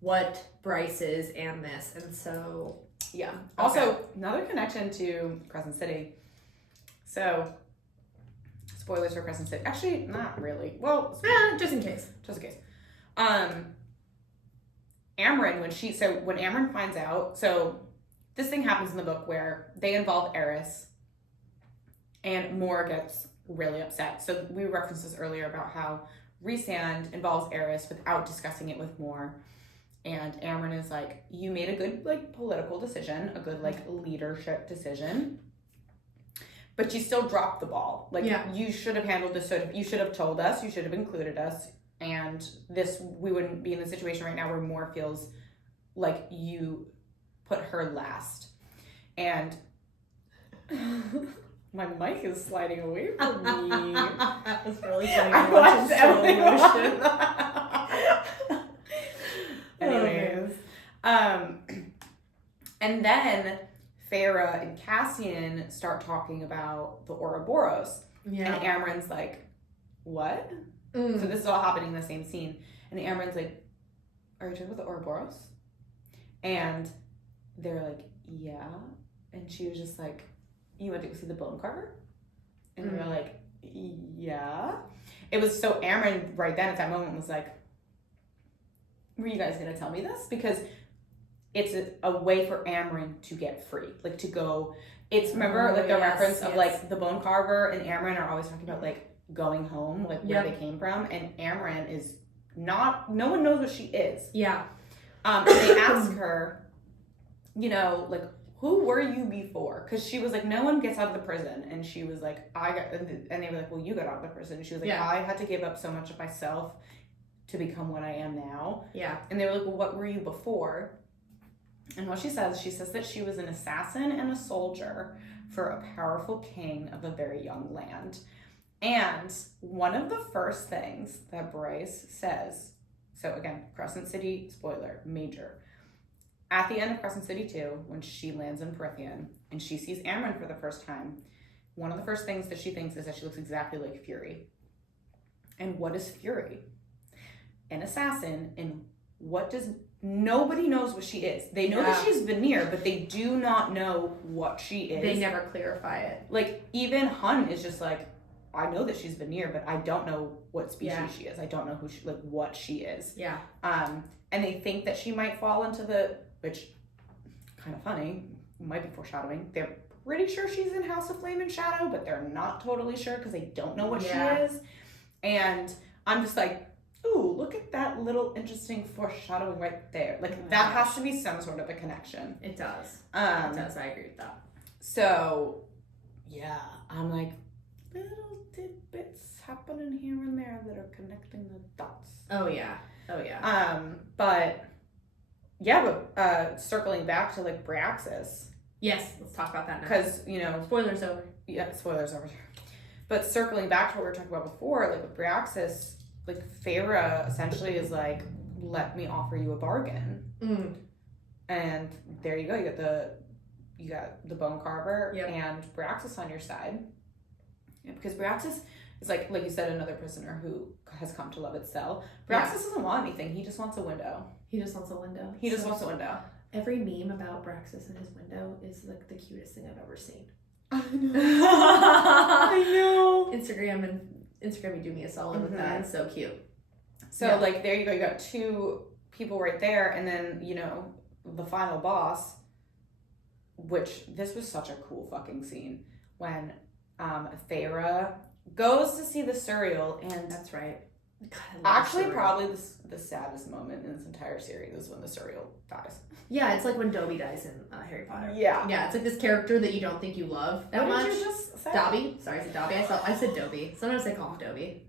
what Bryce is and this, and so yeah. Also, another connection to Crescent City. So, spoilers for Crescent City. Actually, not really. Well, just in case. Amryn, when Amryn finds out, so this thing happens in the book where they involve Eris, and Moore gets really upset. So we referenced this earlier about how Rhysand involves Eris without discussing it with Moore. And Amryn is like, you made a good like political decision, a good like leadership decision, but you still dropped the ball. Like you should have handled this. You should have told us. You should have included us. And we wouldn't be in the situation right now where Moore feels like you put her last. And my mic is sliding away from me. That was really funny. I watched slow motion. Anyways, and then Farah and Cassian start talking about the Ouroboros. Yeah. And Amryn's like, what? So this is all happening in the same scene. And Amryn's like, are you talking about the Ouroboros? And they're like, yeah. And she was just like, you went to go see the bone carver? And they were like, yeah. It was so Amryn right then at that moment was like, were you guys going to tell me this? Because it's a way for Amryn to get free. Like to go, remember the reference of like the bone carver and Amryn are always talking about like going home, like where they came from. And Amryn is no one knows what she is. Yeah. And they ask her, like, who were you before? Because she was like, no one gets out of the prison. And she was like, and they were like, well, you got out of the prison. And she was like, I had to give up so much of myself to become what I am now. Yeah. And they were like, well, what were you before? And what she says that she was an assassin and a soldier for a powerful king of a very young land. And one of the first things that Bryce says, so again, Crescent City, spoiler, major. At the end of Crescent City 2, when she lands in Prythian and she sees Amryn for the first time, one of the first things that she thinks is that she looks exactly like Fury. And what is Fury? An assassin, and nobody knows what she is. They know that she's Veneer, but they do not know what she is. They never clarify it. Like, even Hun is just like, I know that she's Veneer, but I don't know what species she is. I don't know what she is. Yeah. And they think that she might fall into which, kind of funny, might be foreshadowing. They're pretty sure she's in House of Flame and Shadow, but they're not totally sure because they don't know what she is. And I'm just like, ooh, look at that little interesting foreshadowing right there. Like, that has to be some sort of a connection. It does. It does. I agree with that. So, yeah, I'm like, little tidbits happening here and there that are connecting the dots. Oh, yeah. But, yeah, but circling back to, like, Bryaxis. Yes, let's talk about that now. Because, you know. Spoilers over. Yeah, spoilers over. But circling back to what we were talking about before, like, with Bryaxis, like, Feyre essentially is like, let me offer you a bargain. Mm. And there you go. You got the Bone Carver Yep. and Bryaxis on your side. Yeah, because Bryaxis is like you said, another prisoner who has come to love its cell. Bryaxis doesn't want anything. He just wants a window. He just wants a window. He just wants a window. Every meme about Bryaxis and his window is like the cutest thing I've ever seen. I know. Instagram, you do me a solid with that. It's so cute. So like there you go. You got two people right there, and then you know the final boss. Which this was such a cool fucking scene when Feyre goes to see the Suriel, and that's right. God, actually probably the saddest moment in this entire series is when the Suriel dies. Yeah, it's like when Dobby dies in Harry Potter. Yeah. Yeah, it's like this character that you don't think you love that much. What did you just say? Dobby. Sorry, I said Dobby. I said Dobby. Sometimes I call him Dobby.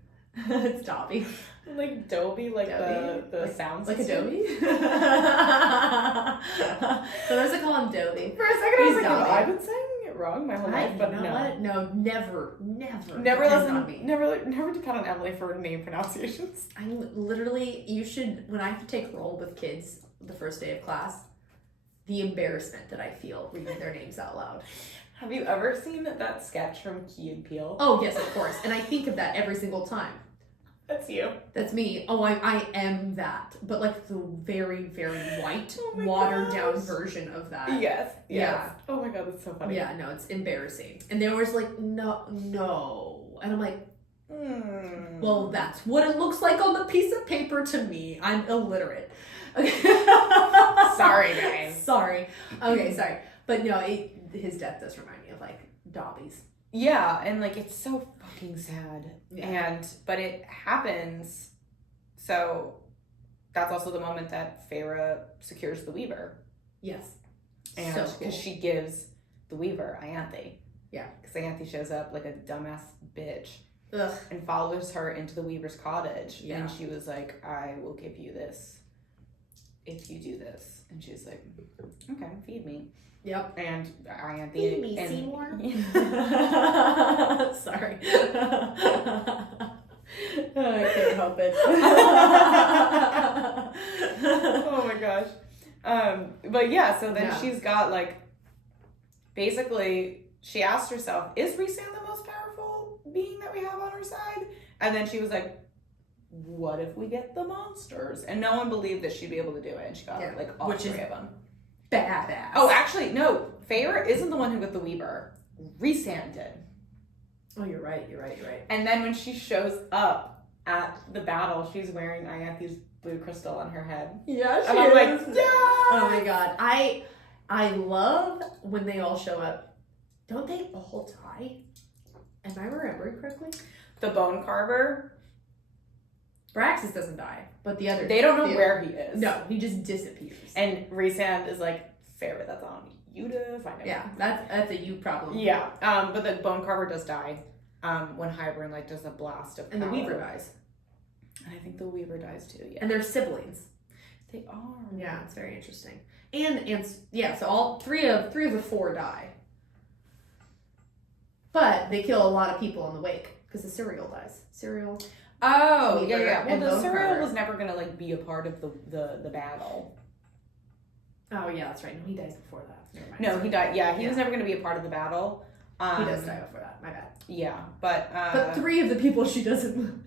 It's Dobby. Like Dobby, like Dobby? the sound like system. a Dobby? Sometimes I call him Dobby. For a second I was like, Dobby. I've been saying it wrong my whole life, but you know no. what? No, never Never depend on Emily for name pronunciations. I'm literally, you should, when I have to take roll with kids the first day of class, the embarrassment that I feel reading their names out loud. Have you ever seen that sketch from Key and Peele? Oh, yes, of course. And I think of that every single time. That's you. That's me. Oh, I am that. But like the very, very white, watered down version of that. Yes. Yeah. Oh my god, that's so funny. Yeah, no, it's embarrassing. And they were just like, no. And I'm like, well, that's what it looks like on the piece of paper to me. I'm illiterate. Sorry, guys. Sorry. Okay, sorry. But no, his death does remind me of like Dobby's. Yeah, and like it's so fucking sad. Yeah. But it happens. So that's also the moment that Feyre secures the Weaver. Yes. And so because cool. she gives the Weaver Ianthe. Yeah. Because Ianthe shows up like a dumbass bitch. Ugh. And follows her into the Weaver's cottage. Yeah. And she was like, I will give you this if you do this. And she's like, okay, feed me. Yep. And Ianthe. Feed me, Seymour. Sorry. I can't help it. Oh my gosh. But yeah, so then she's got like, basically, she asked herself, is Rhysand the most powerful being that we have on our side? And then she was like, what if we get the monsters? And no one believed that she'd be able to do it. And she got like all three of them. Badass. Oh, actually, no. Feyre isn't the one who got the Weaver. Rhysand did. Oh, you're right. And then when she shows up at the battle, she's wearing Ianthe's blue crystal on her head. Yeah, she and I'm is. like, yeah! Oh my god. I love when they all show up. Don't they all die? Am I remembering correctly? The Bone Carver. Bryaxis doesn't die, but the other. They don't know where he is. No, he just disappears. And Rhysand is like, Feyre, that's on you to find him. Yeah, that's a you problem. Yeah. But the Bone Carver does die. When Hybern like does a blast of and power. the Weaver dies. And I think the Weaver dies too. Yeah. And they're siblings. They are. Yeah, it's very interesting. And yeah, so all three of the four die. But they kill a lot of people in the wake because the Suriel dies. Suriel. Oh, Weaver, yeah. Well, and the Bone Suriel Carver. was never gonna like be a part of the battle. Oh yeah, that's right. No, he dies before that. Never mind. No, he died. Yeah, he was never gonna be a part of the battle. He does die before that. My bad. Yeah, but three of the people she doesn't.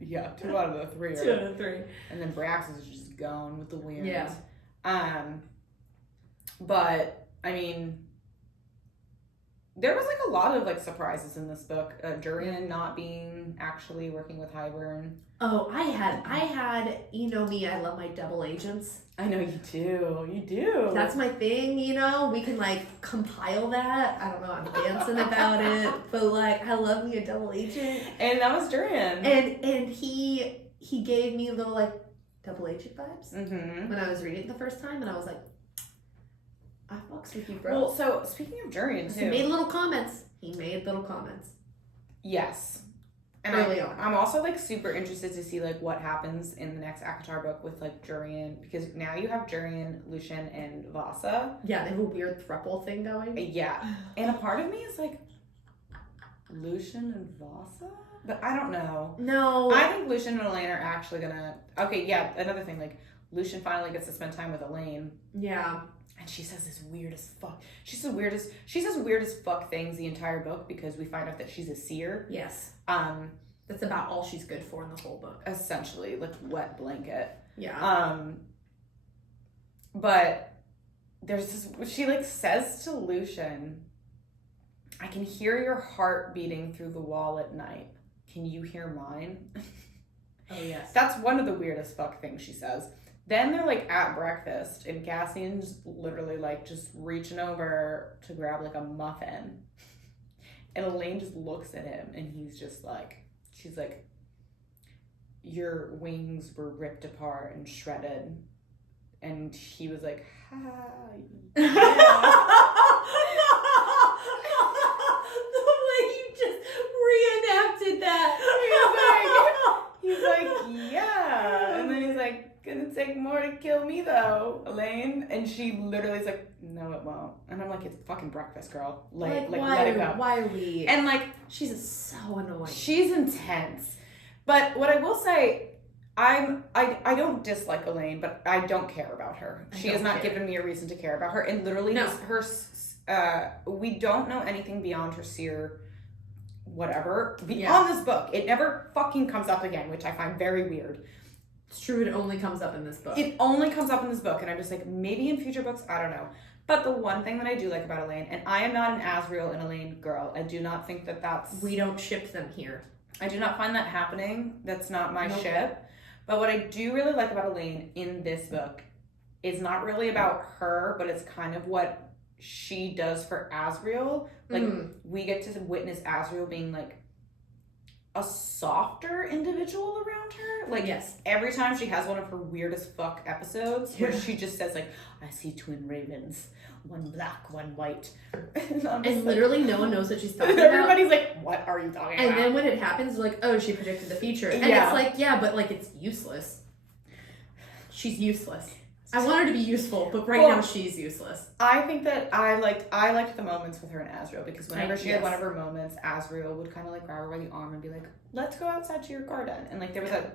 Yeah, 2 out of the 3 are. 2 out of 3. And then Bryaxis is just gone with the wind. Yeah. But I mean, there was like a lot of like surprises in this book. Durian not being actually working with Hybern. Oh, I had. You know me. I love my double agents. I know you do. You do. That's my thing. You know, we can like compile that. I don't know. I'm dancing about it, but like, I love me a double agent. And that was Durian. And he he gave me little like double agent vibes Mm-hmm. when I was reading it the first time, and I was like, I fucks with you, bro. Well, so speaking of Jurian too. He made little comments. Yes. And Early on. I'm also like super interested to see like what happens in the next ACOTAR book with like Jurian, because now you have Jurian, Lucian, and Vasa. Yeah, they have a weird throuple thing going. Yeah. And a part of me is like, Lucian and Vasa? But I don't know. No. I think Lucian and Elaine are actually gonna... Okay, yeah, another thing, like, Lucian finally gets to spend time with Elaine. Yeah. And she says this weird as fuck. She says weird as fuck things the entire book, because we find out that she's a seer. Yes. That's about all she's good for in the whole book. Essentially, like, wet blanket. Yeah. But there's this... She, like, says to Lucian, I can hear your heart beating through the wall at night. Can you hear mine? Oh, yes. That's one of the weirdest fuck things she says. Then they're like at breakfast and Cassian's literally like just reaching over to grab like a muffin. And Elaine just looks at him and he's just like, she's like, your wings were ripped apart and shredded. And he was like, ha, yeah. Reenacted that. He's like, yeah. And then he's like, gonna take more to kill me though, Elaine. And she literally is like, no, it won't. And I'm like, it's fucking breakfast, girl. Like let it go. Why are we? And like, she's so annoying. She's intense. But what I will say, I don't dislike Elaine, but I don't care about her. She has not given me a reason to care about her. And literally, we don't know anything beyond her seer whatever beyond this book. It never fucking comes up again, which I find very weird. It's true, it only comes up in this book. It only comes up in this book, and I'm just like, maybe in future books, I don't know. But the one thing that I do like about Elaine, and I am not an Asriel and Elaine girl. I do not think that that's... We don't ship them here. I do not find that happening. That's not my ship. But what I do really like about Elaine in this book is not really about her, but it's kind of what she does for Asriel. Like, we get to witness Asriel being, like, a softer individual around her. Like, every time she has one of her weirdest fuck episodes where she just says, like, I see twin ravens. One black, one white. And literally no one knows what she's talking about. Everybody's like, what are you talking about? And then when it happens, like, oh, she predicted the future. And it's like, yeah, but, like, it's useless. She's useless. I want her to be useful, but now she's useless. I think that I liked the moments with her and Asriel, because whenever she had one of her moments, Asriel would kind of like grab her by the arm and be like, let's go outside to your garden. And like there was a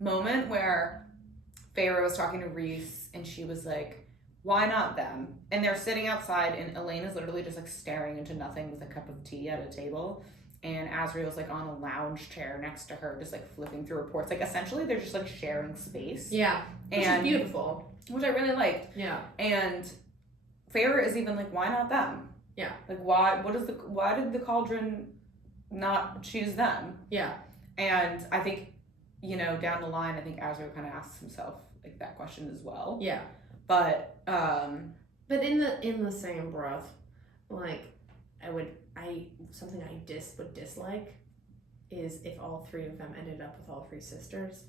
moment where Feyre was talking to Rhys and she was like, why not them? And they're sitting outside and Elaine is literally just like staring into nothing with a cup of tea at a table. And Asriel's like on a lounge chair next to her, just like flipping through reports. Like essentially they're just like sharing space. Yeah. Which is beautiful. Which I really liked. Yeah. And Feyre is even like, why not them? Yeah. Like why did the cauldron not choose them? Yeah. And I think, you know, down the line, I think Asriel kind of asks himself like that question as well. Yeah. But in the same breath, like something I would dislike is if all three of them ended up with all three sisters.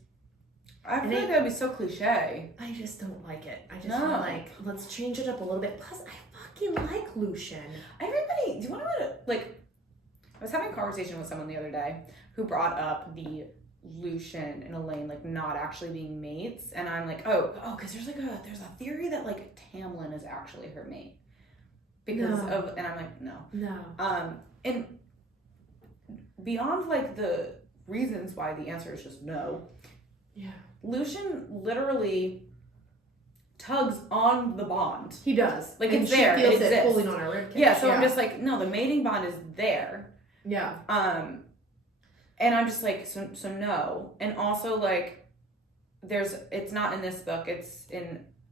I feel like that would be so cliche. I just don't like it. I just feel like, let's change it up a little bit. Plus, I fucking like Lucian. Everybody, do you want to, like, I was having a conversation with someone the other day who brought up the Lucian and Elaine, like, not actually being mates. And I'm like, oh, because there's a theory that, like, Tamlin is actually her mate. Because of, and I'm like, no. And beyond, like, the reasons why the answer is just no. Yeah. Lucian literally tugs on the bond. He does. Like, it's there. She feels it pulling on her ribcage. Yeah, so I'm just like, no, the mating bond is there. Yeah. And I'm just like, so no. And also, like, it's not in this book. It's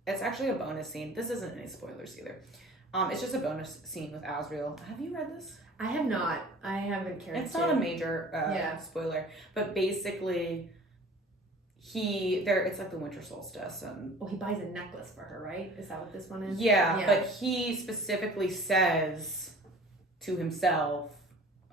actually a bonus scene. This isn't any spoilers either. It's just a bonus scene with Asriel. Have you read this? I have not. I haven't cared to. It's not a major spoiler. But basically... it's like the winter solstice, and he buys a necklace for her, right? Is that what this one is? Yeah, but he specifically says to himself,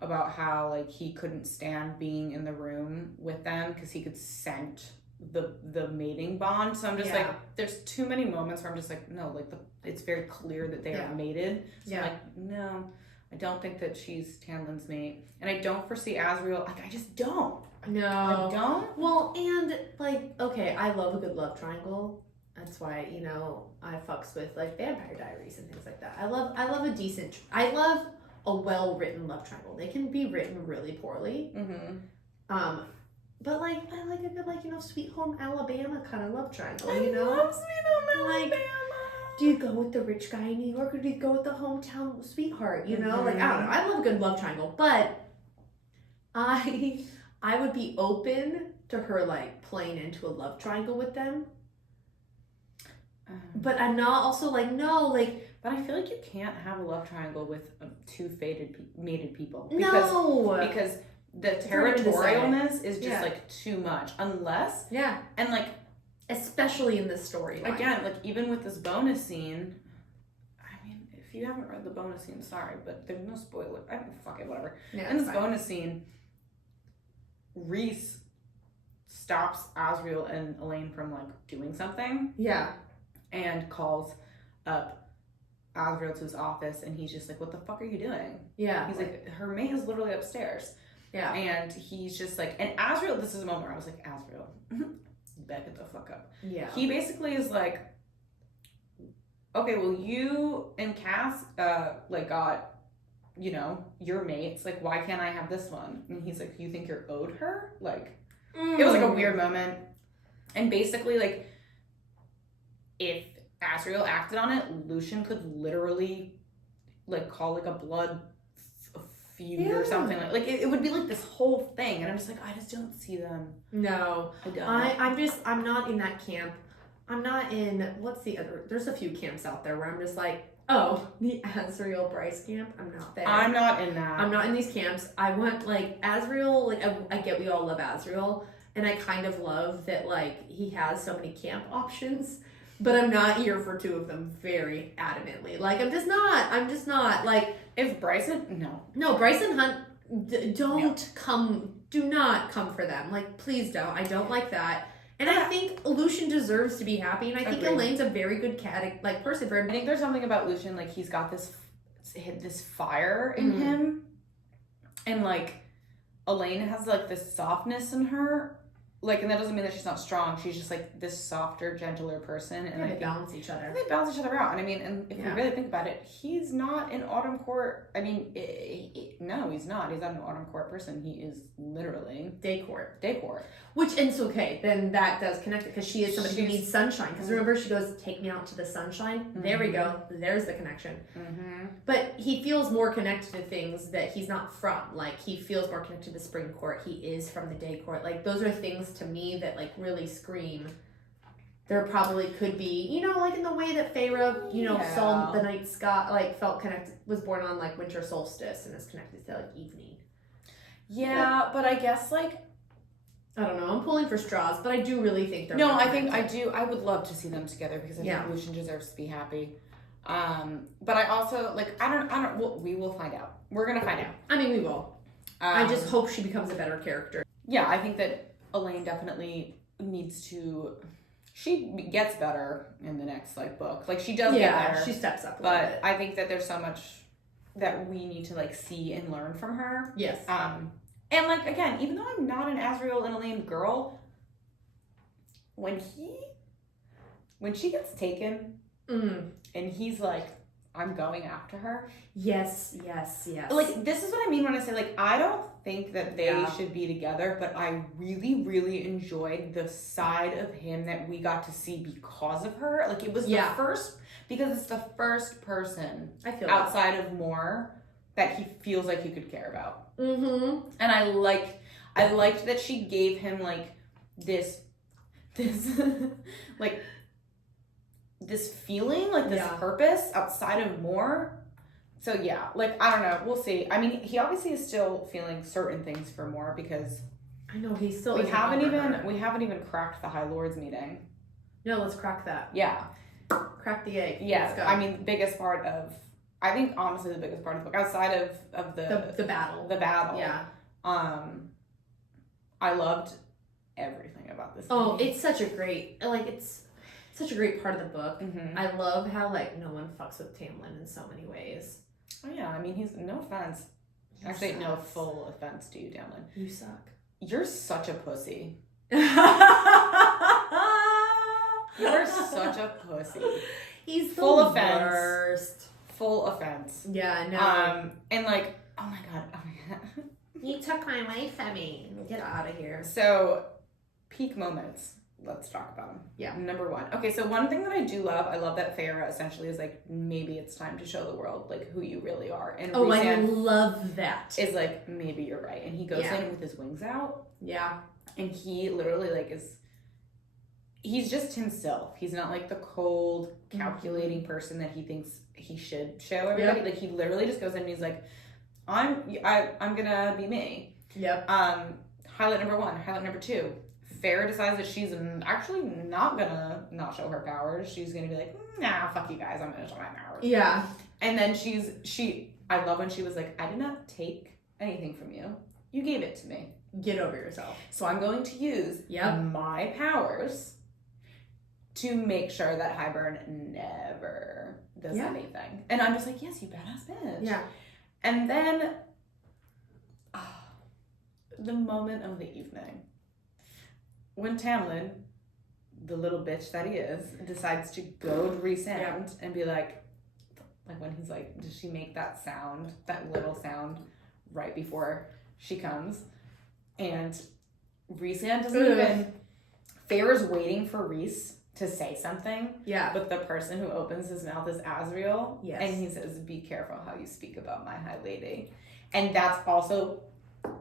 about how like he couldn't stand being in the room with them because he could scent the mating bond. So I'm just like, there's too many moments where I'm just like, no, like it's very clear that they are mated. So I'm like, no, I don't think that she's Tamlin's mate, and I don't foresee Asriel. Like, I just don't. No, I don't. Well, and like, okay, I love a good love triangle. That's why, you know, I fucks with like Vampire Diaries and things like that. I love a well-written love triangle. They can be written really poorly. Mm-hmm. But like, I like a good, like, you know, Sweet Home Alabama kind of love triangle. I You know, love Sweet Home Alabama. Like, do you go with the rich guy in New York, or do you go with the hometown sweetheart? You know, like, I don't know. I love a good love triangle, but I would be open to her like playing into a love triangle with them. But I'm not also like, no, like. But I feel like you can't have a love triangle with two mated people. Because the territorialness is just like too much. Unless. Yeah. And like. Especially in this storyline. Again, like even with this bonus scene. I mean, if you haven't read the bonus scene, sorry, but there's no spoiler. I don't fuck it, whatever. Yeah, in this bonus scene, Rhys stops Asriel and Elaine from like doing something. Yeah. And calls up Asriel to his office, and he's just like, what the fuck are you doing? Yeah. He's like, her mate is literally upstairs. Yeah. And he's just like, and Asriel, this is a moment where I was like, Asriel, back it the fuck up. Yeah. He basically is like, okay, well, you and Cass, like got, you know, your mates. Like, why can't I have this one? And he's like, you think you're owed her? Like, it was like a weird moment. And basically, like, if Asriel acted on it, Lucien could literally, like, call, like, a blood feud or something. Like it would be, like, this whole thing. And I'm just like, I just don't see them. No. I don't. I'm not in that camp. I'm not in, what's the other, there's a few camps out there where I'm just like, oh, the Asriel Bryce camp? I'm not there. I'm not in that. I'm not in these camps. I want, like, Asriel, like, I get we all love Asriel. And I kind of love that, like, he has so many camp options. But I'm not here for two of them very adamantly. Like, I'm just not. Like, if Bryson, no, Bryson Hunt, do not come for them. Like, please don't. I don't like that. And I think Lucien deserves to be happy, and I think Elaine's a very good person for him. I think there's something about Lucien, like, he's got this fire in him, and, like, Elaine has, like, this softness in her. Like, and that doesn't mean that she's not strong. She's just, like, this softer, gentler person. And they balance each other. They balance each other out. And I mean, and if you really think about it, he's not an Autumn Court. I mean, no, he's not. He's not an Autumn Court person. He is literally Day Court. Which, and it's okay. Then that does connect it, because she is somebody who needs sunshine. Because remember, she goes, take me out to the sunshine. Mm-hmm. There we go. There's the connection. Mm-hmm. But he feels more connected to things that he's not from. Like, he feels more connected to the Spring Court. He is from the Day Court. Like, those are things to me that, like, really scream there probably could be, you know, like in the way that Feyre, you know, saw the night sky, like, felt connected, was born on, like, winter solstice and is connected to, like, evening. Yeah, but I guess, like, I don't know, I'm pulling for straws, but I do really think they're I would love to see them together, because I think Lucien deserves to be happy. But I also, like, we will find out. We're gonna find out. I mean, we will. I just hope she becomes a better character. Yeah, I think that Elaine definitely needs to, she gets better in the next, like, book. Like, she does get better. She steps up a little bit. I think that there's so much that we need to, like, see and learn from her. Yes. And, like, again, even though I'm not an Asriel and Elaine girl, when she gets taken, and he's like, I'm going after her. Yes. Like, this is what I mean when I say, like, I don't think that they should be together, but I really, really enjoyed the side of him that we got to see because of her. Like, it was because it's the first person outside of Moore that he feels like he could care about. Mm-hmm. And I liked that she gave him, like, this like, this feeling, like, this purpose outside of Moore. So yeah, like, I don't know, we'll see. I mean, he obviously is still feeling certain things for Moore, because I know he's still. We haven't even cracked the High Lords meeting. No, let's crack that. Yeah, crack the egg. Yeah, I mean, the biggest part of I think honestly the biggest part of the book, outside of the battle. The battle. Yeah. I loved everything about this Oh, movie. it's such a great such a great part of the book. Mm-hmm. I love how like no one fucks with Tamlin in so many ways. Oh yeah, I mean he's no offense. Actually, no full offense to you, Tamlin. You suck. You're such a pussy. You're such a pussy. He's the Full offense. worst. Full offense. Yeah, no. And like, oh my god. You took my wife from me. Get out of here. So, peak moments. Let's talk about them. Yeah. Number one. Okay, so one thing that I do love, I love that Feyre essentially is like, maybe it's time to show the world like who you really are. And I Rhysand love that. is like, maybe you're right. And he goes in with his wings out. Yeah. And he literally like he's just himself. He's not like the cold, calculating person that he thinks he should show everybody. Yep. Like he literally just goes in and he's like, I'm gonna be me. Yep. Highlight number one. Highlight number two. Feyre decides that she's actually not gonna not show her powers. She's gonna be like, nah, fuck you guys. I'm gonna show my powers. Yeah. And then I love when she was like, I did not take anything from you. You gave it to me. Get over yourself. So I'm going to use my powers to make sure that Hybern never does anything. And I'm just like, yes, you badass bitch. Yeah. And then the moment of the evening when Tamlin, the little bitch that he is, decides to goad Rhysand and be like when he's like, does she make that sound, that little sound right before she comes? And Rhysand doesn't even... Feyre's waiting for Rhys to say something. Yeah. But the person who opens his mouth is Asriel. Yes. And he says, be careful how you speak about my high lady. And that's also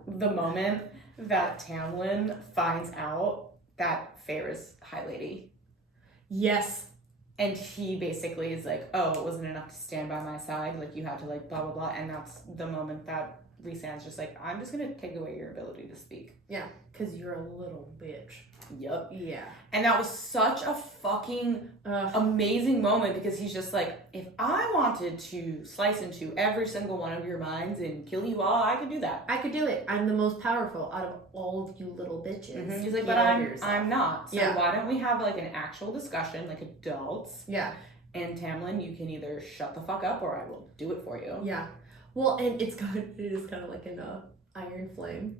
the moment that Tamlin finds out that Feyre's high lady. Yes. And he basically is like, oh, it wasn't enough to stand by my side. Like, you had to, like, blah, blah, blah. And that's the moment that Rhysand's just like, I'm just going to take away your ability to speak. Yeah, because you're a little bitch. Yup. Yeah. And that was such a fucking amazing moment because he's just like, if I wanted to slice into every single one of your minds and kill you all, I could do that. I could do it. I'm the most powerful out of all of you little bitches. Mm-hmm. He's like, but I'm not. So why don't we have like an actual discussion, like adults? Yeah. And Tamlin, you can either shut the fuck up or I will do it for you. Yeah. Well, and it is kind of like in Iron Flame.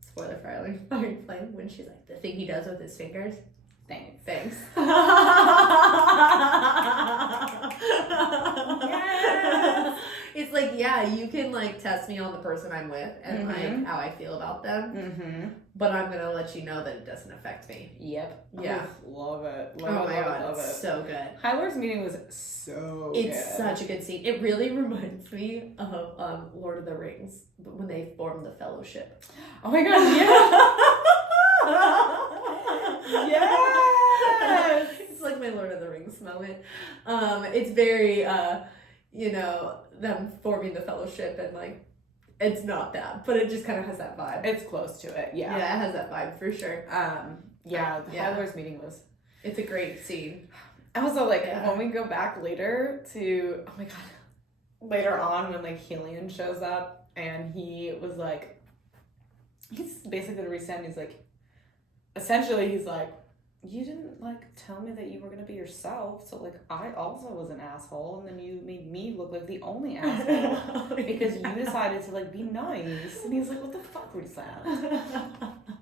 Spoiler for Iron Flame, when she's like, the thing he does with his fingers. Thanks. Yes. It's like, yeah, you can like test me on the person I'm with and like how I feel about them. Mm-hmm. But I'm gonna let you know that it doesn't affect me. Yep. Yeah. Love it. Love it. So good. High Lord's meeting was so good. It's such a good scene. It really reminds me of Lord of the Rings when they formed the Fellowship. Oh my god, yeah. Yes. It's like my Lord of the Rings moment. It's very them forming the Fellowship and like it's not that, but it just kind of has that vibe. It's close to it, yeah. Yeah, it has that vibe for sure. The High Lord's meeting was... It's a great scene. Also, like, when we go back later to... Oh my god. Later on when, like, Helion shows up and he was like... He's basically the Rhysand. He's like... Essentially, he's like... You didn't, like, tell me that you were going to be yourself, so, like, I also was an asshole, and then you made me look like the only asshole because you decided to, like, be nice. And he's like, what the fuck, Rhysand?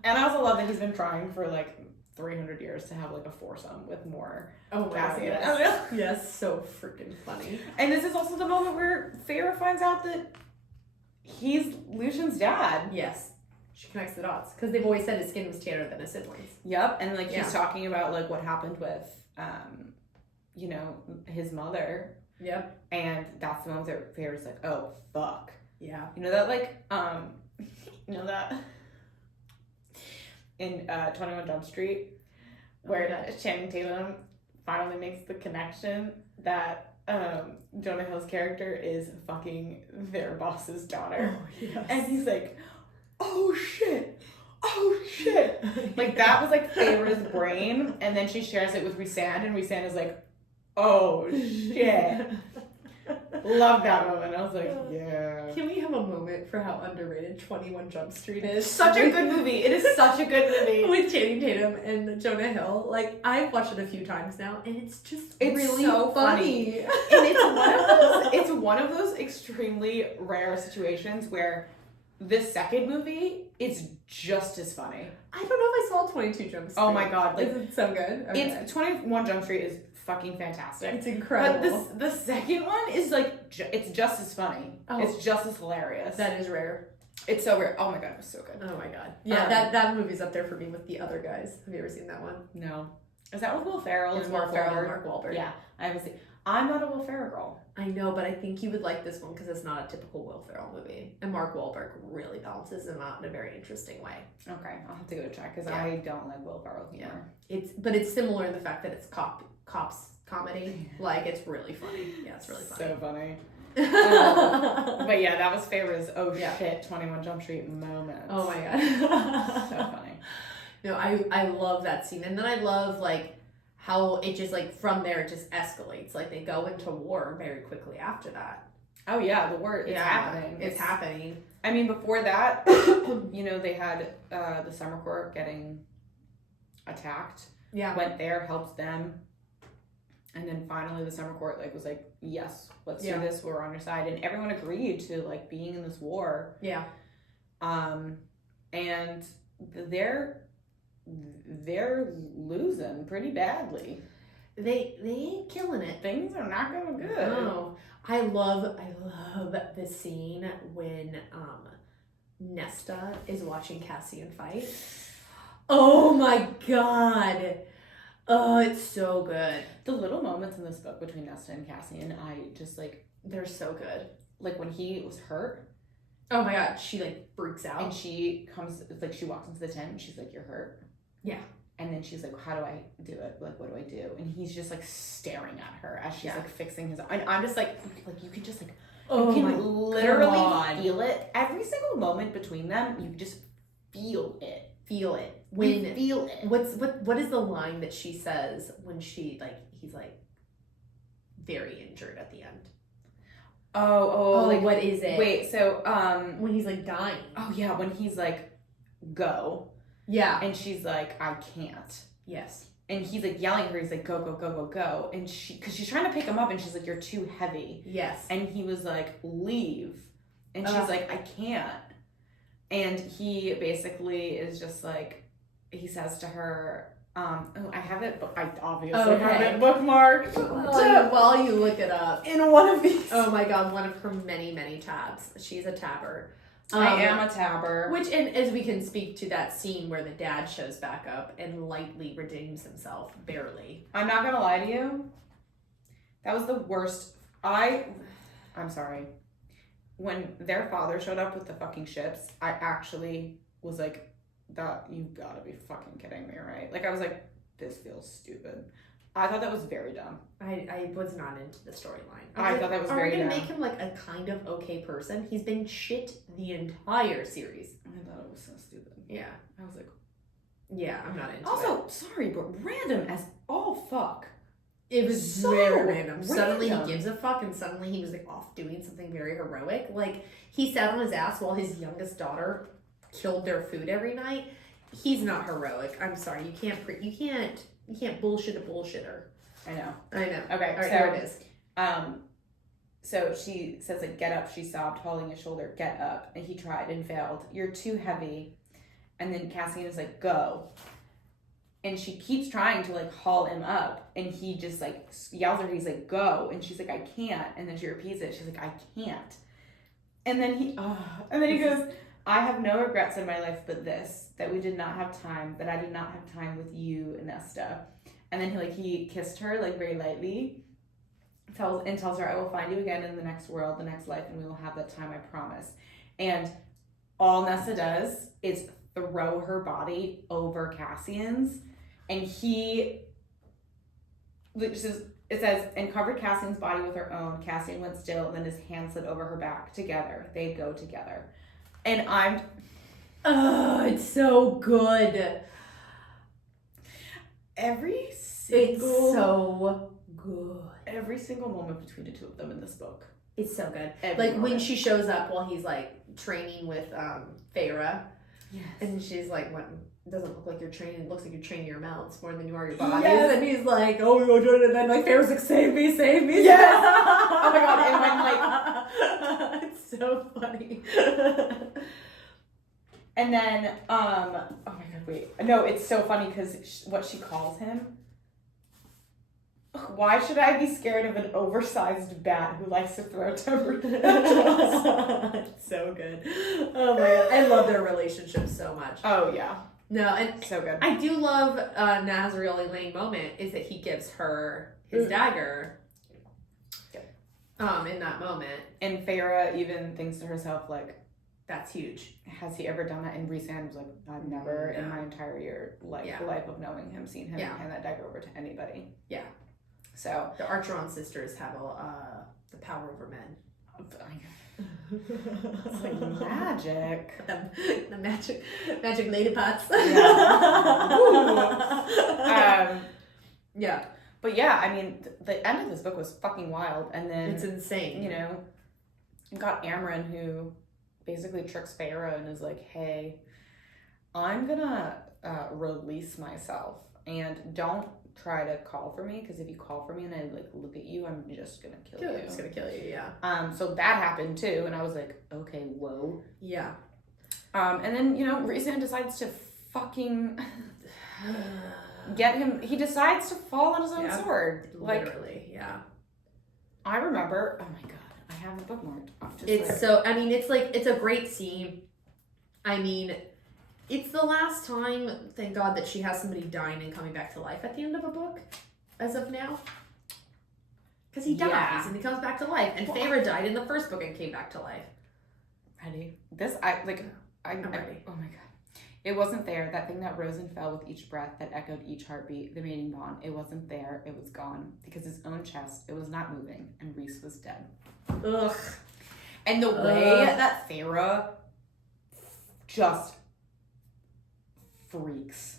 And I also love that he's been trying for, like, 300 years to have, like, a foursome with more Cassie. Yes, so freaking funny. And this is also the moment where Feyre finds out that he's Lucian's dad. Yes. She connects the dots because they've always said his skin was tanner than his siblings. Yep, and like he's talking about like what happened with, his mother. Yep. And that's the moment that Feyre's like, oh fuck. Yeah. You know that in 21 Jump Street where Channing Tatum finally makes the connection that Jonah Hill's character is fucking their boss's daughter. Oh, yes. And he's like, oh shit. Like that was like Feyre's brain, and then she shares it with Rhysand, and Rhysand is like, oh shit. Love that moment. I was like, yeah. Can we have a moment for how underrated 21 Jump Street is? Such a good movie. It is such a good movie. With Channing Tatum and Jonah Hill. Like, I've watched it a few times now, and it's just really so funny. And it's one of those extremely rare situations where the second movie is just as funny. I don't know if I saw 22 Jump Street. Oh my god. Like, is it so good? Okay. It's 21 Jump Street is fucking fantastic. It's incredible. But the second one is like, it's just as funny. Oh. It's just as hilarious. That is rare. It's so rare. Oh my god, it was so good. Oh my god. Yeah, that movie's up there for me with The Other Guys. Have you ever seen that one? No. Is that with Will Ferrell? It's Will Ferrell and Mark Wahlberg. Yeah, I haven't seen. I'm not a Will Ferrell girl. I know, but I think you would like this one because it's not a typical Will Ferrell movie. And Mark Wahlberg really balances him out in a very interesting way. Okay, I'll have to go check because Yeah. I don't like Will Ferrell humor. But it's similar in the fact that it's cops comedy. Like, it's really funny. Yeah, it's really funny. So funny. But yeah, that was Farrah's shit 21 Jump Street moment. Oh my god. So funny. No, I love that scene. And then I love like how it just like from there it just escalates. Like they go into war very quickly after that. Oh yeah, the war is happening. It's happening. I mean, before that, they had the Summer Court getting attacked. Yeah. Went there, helped them. And then finally the Summer Court was like, yes, let's do this. We're on your side. And everyone agreed to like being in this war. Yeah. And they're losing pretty badly. They ain't killing it. Things are not going good. No. I love the scene when Nesta is watching Cassian fight. Oh my god. Oh, it's so good. The little moments in this book between Nesta and Cassian, I just they're so good. Like when he was hurt. Oh my god, she freaks out. And she comes, she walks into the tent and she's like, you're hurt? Yeah. And then she's like, how do I do it? Like, what do I do? And he's just staring at her as she's fixing his, and I'm just you can just you can literally feel it. Every single moment between them, you just feel it. Feel it. Feel it. What is the line that she says when he's very injured at the end? What is it? Wait, so when he's dying. Oh yeah, when he's go. Yeah. And she's like, I can't. Yes. And he's yelling at her, he's like, go, go, go, go, go. And because she's trying to pick him up and she's like, you're too heavy. Yes. And he was like, leave. And she's like, I can't. And he basically is just he says to her, I have it, but I obviously have it bookmarked. While you look it up. In one of these. Oh my god, one of her many, many tabs. She's a tabber. I am a tabber. Which, and as we can speak to that scene where the dad shows back up and lightly redeems himself, barely. I'm not gonna lie to you. That was the worst. I'm sorry. When their father showed up with the fucking ships, I actually was like, that, you gotta be fucking kidding me, right? I was like, this feels stupid. I thought that was very dumb. I was not into the storyline. I thought that was very dumb. Are we gonna make him a kind of okay person? He's been shit the entire series. I thought it was so stupid. Yeah. I was like, yeah, I'm not into it. Also, sorry, but random as all fuck. It was so very random. Suddenly he gives a fuck and suddenly he was off doing something very heroic. He sat on his ass while his youngest daughter killed their food every night. He's not heroic. I'm sorry. You can't bullshit a bullshitter. I know. Okay, all right, so here it is. So she says get up. She sobbed, holding his shoulder. Get up. And he tried and failed. You're too heavy. And then Cassian is like, go. And she keeps trying to haul him up. And he just yells at her. He's like, go. And she's like, I can't. And then she repeats it. She's like, I can't. And then he goes, I have no regrets in my life but this, that we did not have time, that I did not have time with you, Nesta. And then he kissed her very lightly, tells her, I will find you again in the next world, the next life, and we will have that time, I promise. And all Nesta does is throw her body over Cassian's, and it says, and covered Cassian's body with her own. Cassian went still, and then his hand slid over her back. Together, they go together. And it's so good. It's so good. Every single moment between the two of them in this book It's so good. Every Like, when moment. she shows up while he's, like, training with Feyre. Yes. And she's like, "What? It doesn't look like you're training. It looks like you're training your mounts more than you are your bodies." Yes. And he's like, "Oh, we're going to," and then like Feyre's like, "Save me, save me." Yes. Oh my God, and when it's so funny. And then, oh my God, wait. No, it's so funny because what she calls him. Why should I be scared of an oversized bat who likes to throw temper tantrums? It's so good. Oh my God. I love their relationship so much. Oh, yeah. No, and So good. I do love Na's really winning moment is that he gives her his dagger. In that moment. And Feyre even thinks to herself, like, that's huge. has he ever done that? And Rhys was like, I've never in No. my entire year, like, Yeah. the life of knowing him, seen him Yeah. hand that dagger over to anybody. Yeah. So. The Archeron sisters have the power over men. It's like magic. the magic lady pots. Yeah. Yeah. But yeah, I mean, the end of this book was fucking wild. And then, It's insane. you know, you got Amren who basically tricks Feyre and is like, hey, I'm gonna release myself and don't try to call for me, because if you call for me and I like look at you, I'm just gonna kill you. I'm just gonna kill you, yeah. So that happened too, and I was like, okay, whoa. Yeah. And then, you know, Rhys decides to fucking get him. He decides to fall on his own sword. Literally, yeah. I remember. Oh my God, I have it bookmarked. It's so. I mean, it's like it's a great scene. I mean, it's the last time, thank God, that she has somebody dying and coming back to life at the end of a book, as of now. Because he dies and he comes back to life, and Feyre died in the first book and came back to life. Ready? I'm ready. Oh my God. It wasn't there. That thing that rose and fell with each breath, that echoed each heartbeat, the mating bond. It wasn't there. It was gone. Because his own chest, it was not moving, and Rhys was dead. Ugh. And the way that Feyre just freaks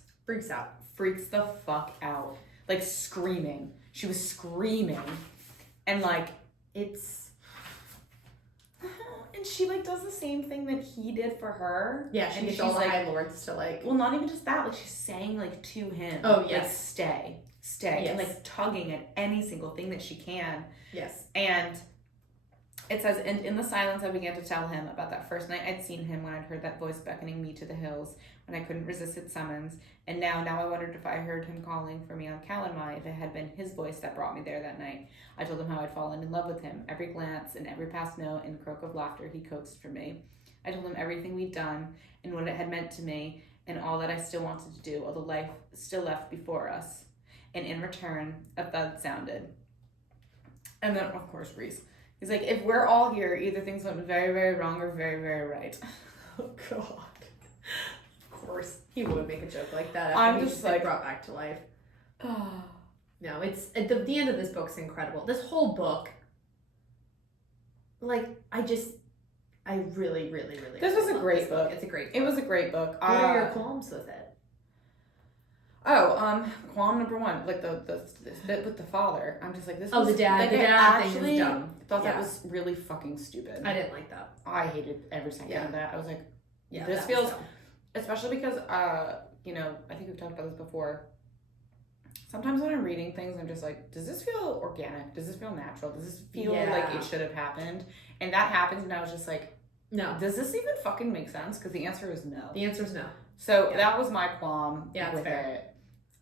the fuck out, like screaming. She was screaming, and like it's, and she like does the same thing that he did for her. Yeah, she and gets she's all the like, High Lords to like. well, not even just that. Like she's saying like to him, Oh, yes. like stay, Yes. and like tugging at any single thing that she can. Yes. And it says, and in the silence I began to tell him about that first night I'd seen him, when I'd heard that voice beckoning me to the hills, when I couldn't resist its summons. And now I wondered if I heard him calling for me on Calanmai, if it had been his voice that brought me there that night. I told him how I'd fallen in love with him. Every glance and every past note and croak of laughter he coaxed from me. I told him everything we'd done and what it had meant to me and all that I still wanted to do, all the life still left before us. And in return, a thud sounded. And then, of course, Rhys. He's like, if we're all here, either things went very, very wrong or very, very right. Oh God. Of course, he would make a joke like that. I'm After just he's like brought back to life. No, it's at the end of this book's incredible. This whole book, like, I really, really, really. This was a love great this book. It's a great book. It was a great book. What are your qualms with it? Qualm number one, like the bit with the father. I'm just like, this. Oh, was, the dad. Like, The I dad thing actually was dumb. thought that Yeah. was really fucking stupid. I didn't like that. I hated every second of that. I was like, Yeah, this that was feels, dumb. especially because you know, I think we've talked about this before. Sometimes when I'm reading things, I'm just like, does this feel organic? Does this feel natural? Does this feel like it should have happened? And that happens, and I was just like, no. Does this even fucking make sense? Because the answer is no. The answer is no. So that was my qualm with fair. it.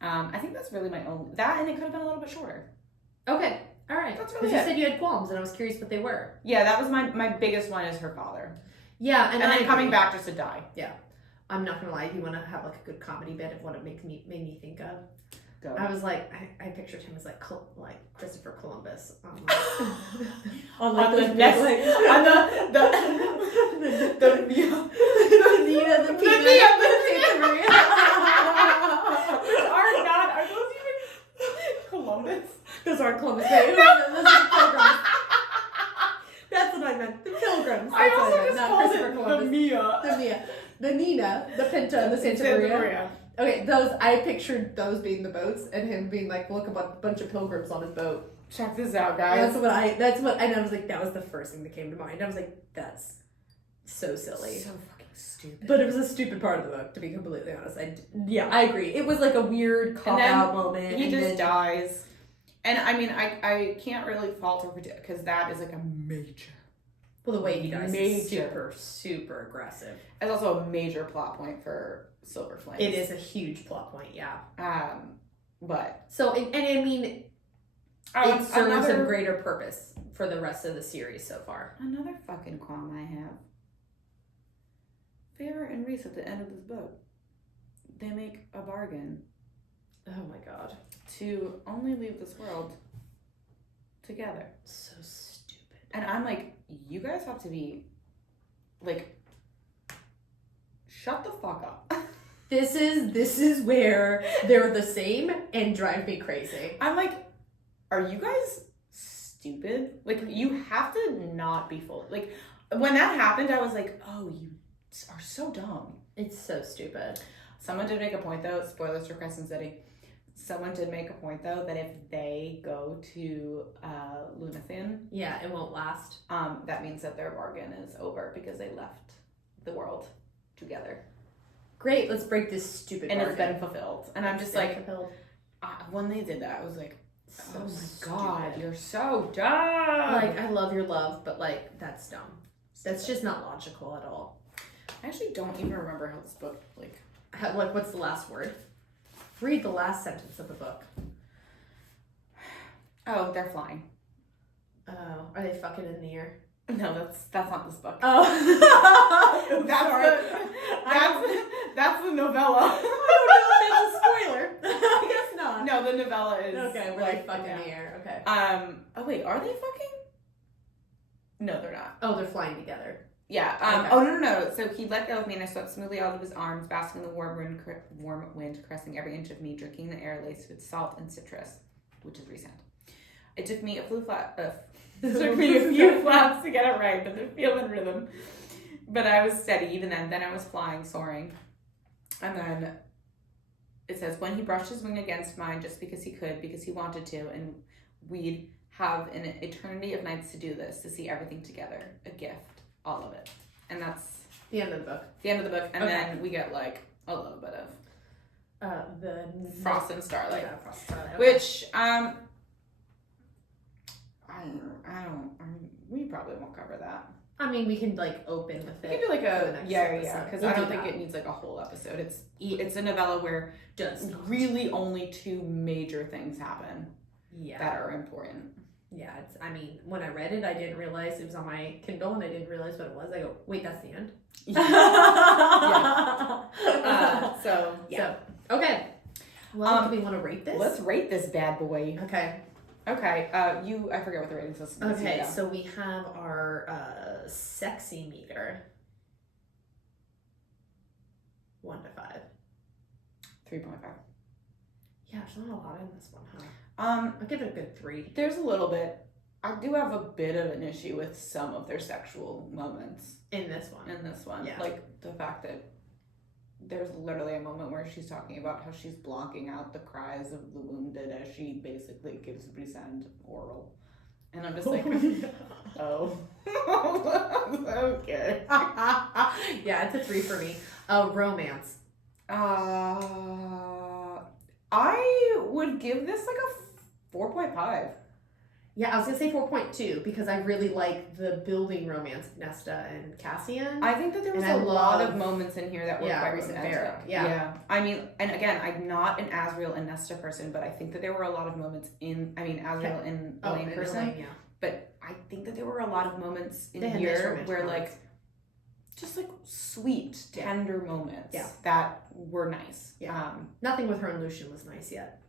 I think that's really my own, that, and it could have been a little bit shorter. Okay. All right. That's Because really you said you had qualms, and I was curious what they were. Yeah, that was my biggest one, is her father. Yeah, and then coming back just to die. Yeah. I'm not gonna lie, if you want to have like a good comedy bit of what it made me think of. Go. I was like, I pictured him as like Christopher Columbus on On those the big, next, like, on the Nina, the Santa Maria. Are those even Columbus? Those aren't Columbus. Wait, those are Pilgrims. That's what I meant. The Pilgrims. I That's what also meant, just not called Christopher it Columbus. the Mia. The Mia. The Nina, the Pinta, and the Santa Maria. Okay, I pictured those being the boats, and him being like, look, a bunch of pilgrims on his boat. Check this out, guys. And I was like, that was the first thing that came to mind. I was like, that's so silly. So fucking stupid. But it was a stupid part of the book, to be completely honest. I agree. It was like a weird cop-out moment. He just dies. And I mean, I can't really fault her because that is like a major. Well, the way he dies is super, super aggressive. It's also a major plot point for Silver Flames. It is a huge plot point, yeah. But. So, and I mean, it serves a greater purpose for the rest of the series so far. Another fucking qualm I have. Feyre and Rhys at the end of this book, they make a bargain. Oh my god. To only leave this world together. So stupid. And I'm like, you guys have to be, like, shut the fuck up. This is where they're the same and drive me crazy. I'm like, are you guys stupid? Like, you have to not be full. Like, when that happened, I was like, oh, you are so dumb. It's so stupid. Someone did make a point, though. Spoilers for Crescent City. Someone did make a point, though, that if they go to Lunathan... Yeah, it won't last. That means that their bargain is over because they left the world together. Great, let's break this stupid bargain. And it's been fulfilled. And I'm just like... when they did that, I was like, so oh my stupid. god, you're so dumb! Like, I love your love, but, like, that's dumb. That's just not logical at all. I actually don't even remember how this book, like... What's the last word? Read the last sentence of the book. Oh, they're flying. Oh, are they fucking in the air? No, that's not this book. Oh. that's the novella. I don't know if that's a spoiler. I guess not. No, the novella is... Okay, where they fuck in the air. Okay. Oh wait, are they fucking? No, they're not. Oh, they're flying together. Yeah. Okay. Oh, no. So he let go of me and I swept smoothly out of his arms, basking in the warm wind, caressing every inch of me, drinking the air laced with salt and citrus, which is recent. It took me a few flaps to get it right, but they're feeling rhythm. But I was steady even then. Then I was flying, soaring. And then it says, when he brushed his wing against mine just because he could, because he wanted to, and we'd have an eternity of nights to do this, to see everything together. A gift. All of it. And that's the end of the book. The end of the book. And then we get like a little bit of the Frost and Starlight. Yeah, Frost and Starlight. Okay. Which I don't we probably won't cover that. I mean, we can like open with it. We can do like a because we'll I don't think it needs like a whole episode. It's a novella where really only two major things happen that are important. Yeah, when I read it, I didn't realize it was on my Kindle, and I didn't realize what it was. I go, wait, that's the end? Yeah. Okay. Well, do we want to rate this? Let's rate this bad boy. Okay. I forget what the rating system is. Okay, so we have our sexy meter. 1 to 5. 3.5. Yeah, there's not a lot in this one, huh? I'll give it a good 3. There's a little bit. I do have a bit of an issue with some of their sexual moments. In this one. Yeah. Like the fact that there's literally a moment where she's talking about how she's blocking out the cries of the wounded as she basically gives Brisand oral. And I'm just like, oh. Okay. Yeah, it's a 3 for me. Romance. I would give this like a 4.5. Yeah, I was gonna say 4.2 because I really like the building romance of Nesta and Cassian. I think that there was a lot of moments in here that were quite romantic. Yeah. I mean, and again, I'm not an Asriel and Nesta person, but I think that there were a lot of moments Asriel and Elaine person. Yeah. But I think that there were a lot of moments in here where like just like sweet, tender moments that were nice. Yeah. Nothing with her and Lucian was nice yet.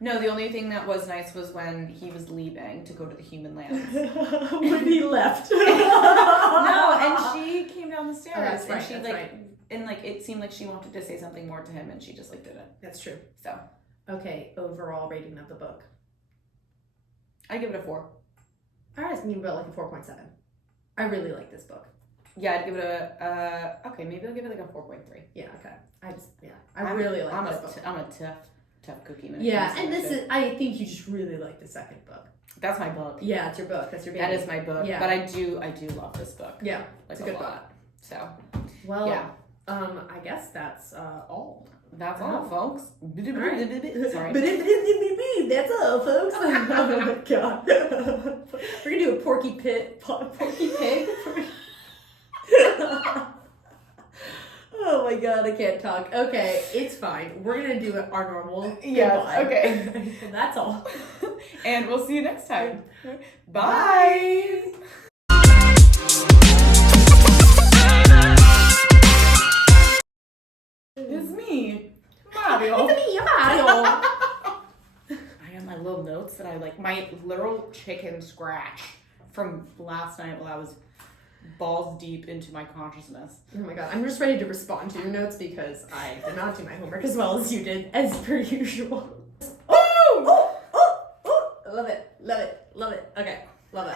No, the only thing that was nice was when he was leaving to go to the human lands. When he left. No, and she came down the stairs and it seemed like she wanted to say something more to him and she just like didn't. That's true. So. Okay, overall rating of the book. I give it a 4. I was thinking about like a 4.7. I really like this book. Yeah, I'd give it a maybe I'll give it like a 4.3. Yeah, okay. I really like this book. I'm a tough cookie. Yeah, and I think you just really like the second book. That's my book. Yeah, it's your book. That's your baby. That is my book. Yeah. But I do love this book. Yeah, Like it's a good book. So, Well, yeah. I guess that's all. That's all, folks. Right. Sorry. That's all, folks. Oh my god. We're gonna do a Porky Pig. Oh my god, I can't talk. Okay, it's fine. We're gonna do our normal. Yes, goodbye. okay. That's all. And we'll see you next time. Bye. It's me, Mario. It's me, Mario. I got my little notes that I like, my literal chicken scratch from last night while I was balls deep into my consciousness. Oh my god, I'm just ready to respond to your notes because I did not do my homework as well as you did, as per usual.